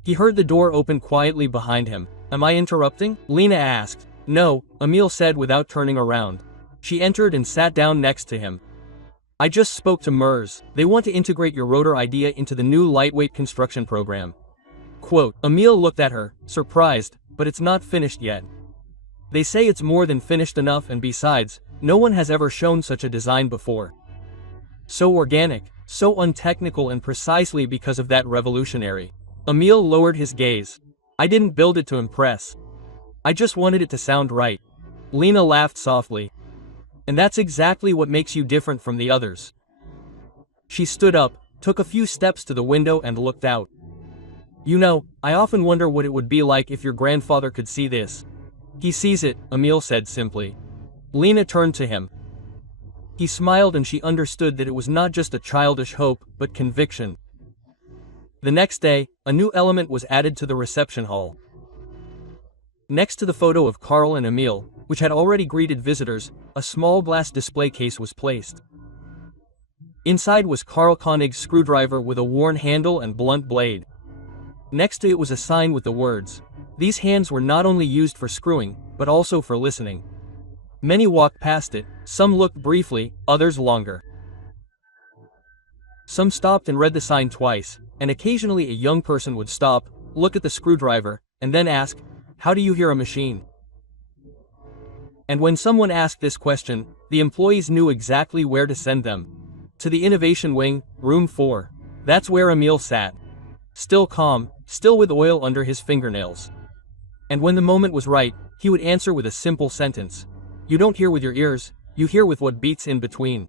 He heard the door open quietly behind him. "Am I interrupting?" Lena asked. "No," Emil said without turning around. She entered and sat down next to him. "I just spoke to MERS. They want to integrate your rotor idea into the new lightweight construction program." Quote, Emil looked at her, surprised, "But it's not finished yet." "They say it's more than finished enough, and besides, no one has ever shown such a design before. So organic, so untechnical, and precisely because of that revolutionary." Emil lowered his gaze. "I didn't build it to impress. I just wanted it to sound right." Lena laughed softly. "And that's exactly what makes you different from the others." She stood up, took a few steps to the window, and looked out. "You know, I often wonder what it would be like if your grandfather could see this." "He sees it," Emil said simply. Lena turned to him. He smiled, and she understood that it was not just a childish hope, but conviction. The next day, a new element was added to the reception hall. Next to the photo of Carl and Emil, which had already greeted visitors, a small glass display case was placed. Inside was Carl Koenig's screwdriver with a worn handle and blunt blade. Next to it was a sign with the words, "These hands were not only used for screwing, but also for listening." Many walked past it, some looked briefly, others longer. Some stopped and read the sign twice, and occasionally a young person would stop, look at the screwdriver, and then ask, "How do you hear a machine?" And when someone asked this question, the employees knew exactly where to send them. To the innovation wing, room 4. That's where Emil sat. Still calm, still with oil under his fingernails. And when the moment was right, he would answer with a simple sentence. "You don't hear with your ears, you hear with what beats in between."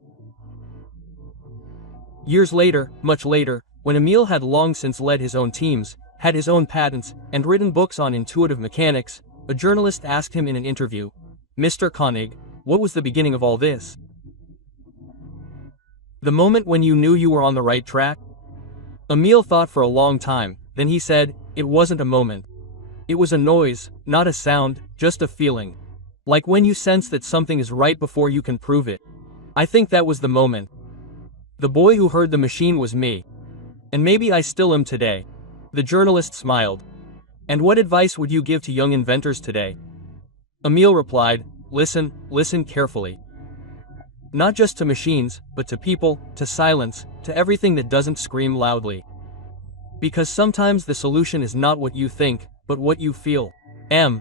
Years later, much later, when Emil had long since led his own teams, had his own patents, and written books on intuitive mechanics, a journalist asked him in an interview, "Mr. Koenig, what was the beginning of all this? The moment when you knew you were on the right track?" Emil thought for a long time, then he said, "It wasn't a moment. It was a noise, not a sound, just a feeling. Like when you sense that something is right before you can prove it. I think that was the moment. The boy who heard the machine was me. And maybe I still am today." The journalist smiled. "And what advice would you give to young inventors today?" Emil replied, listen, listen carefully. Not just to machines, but to people, to silence, to everything that doesn't scream loudly. Because sometimes the solution is not what you think, but what you feel. M.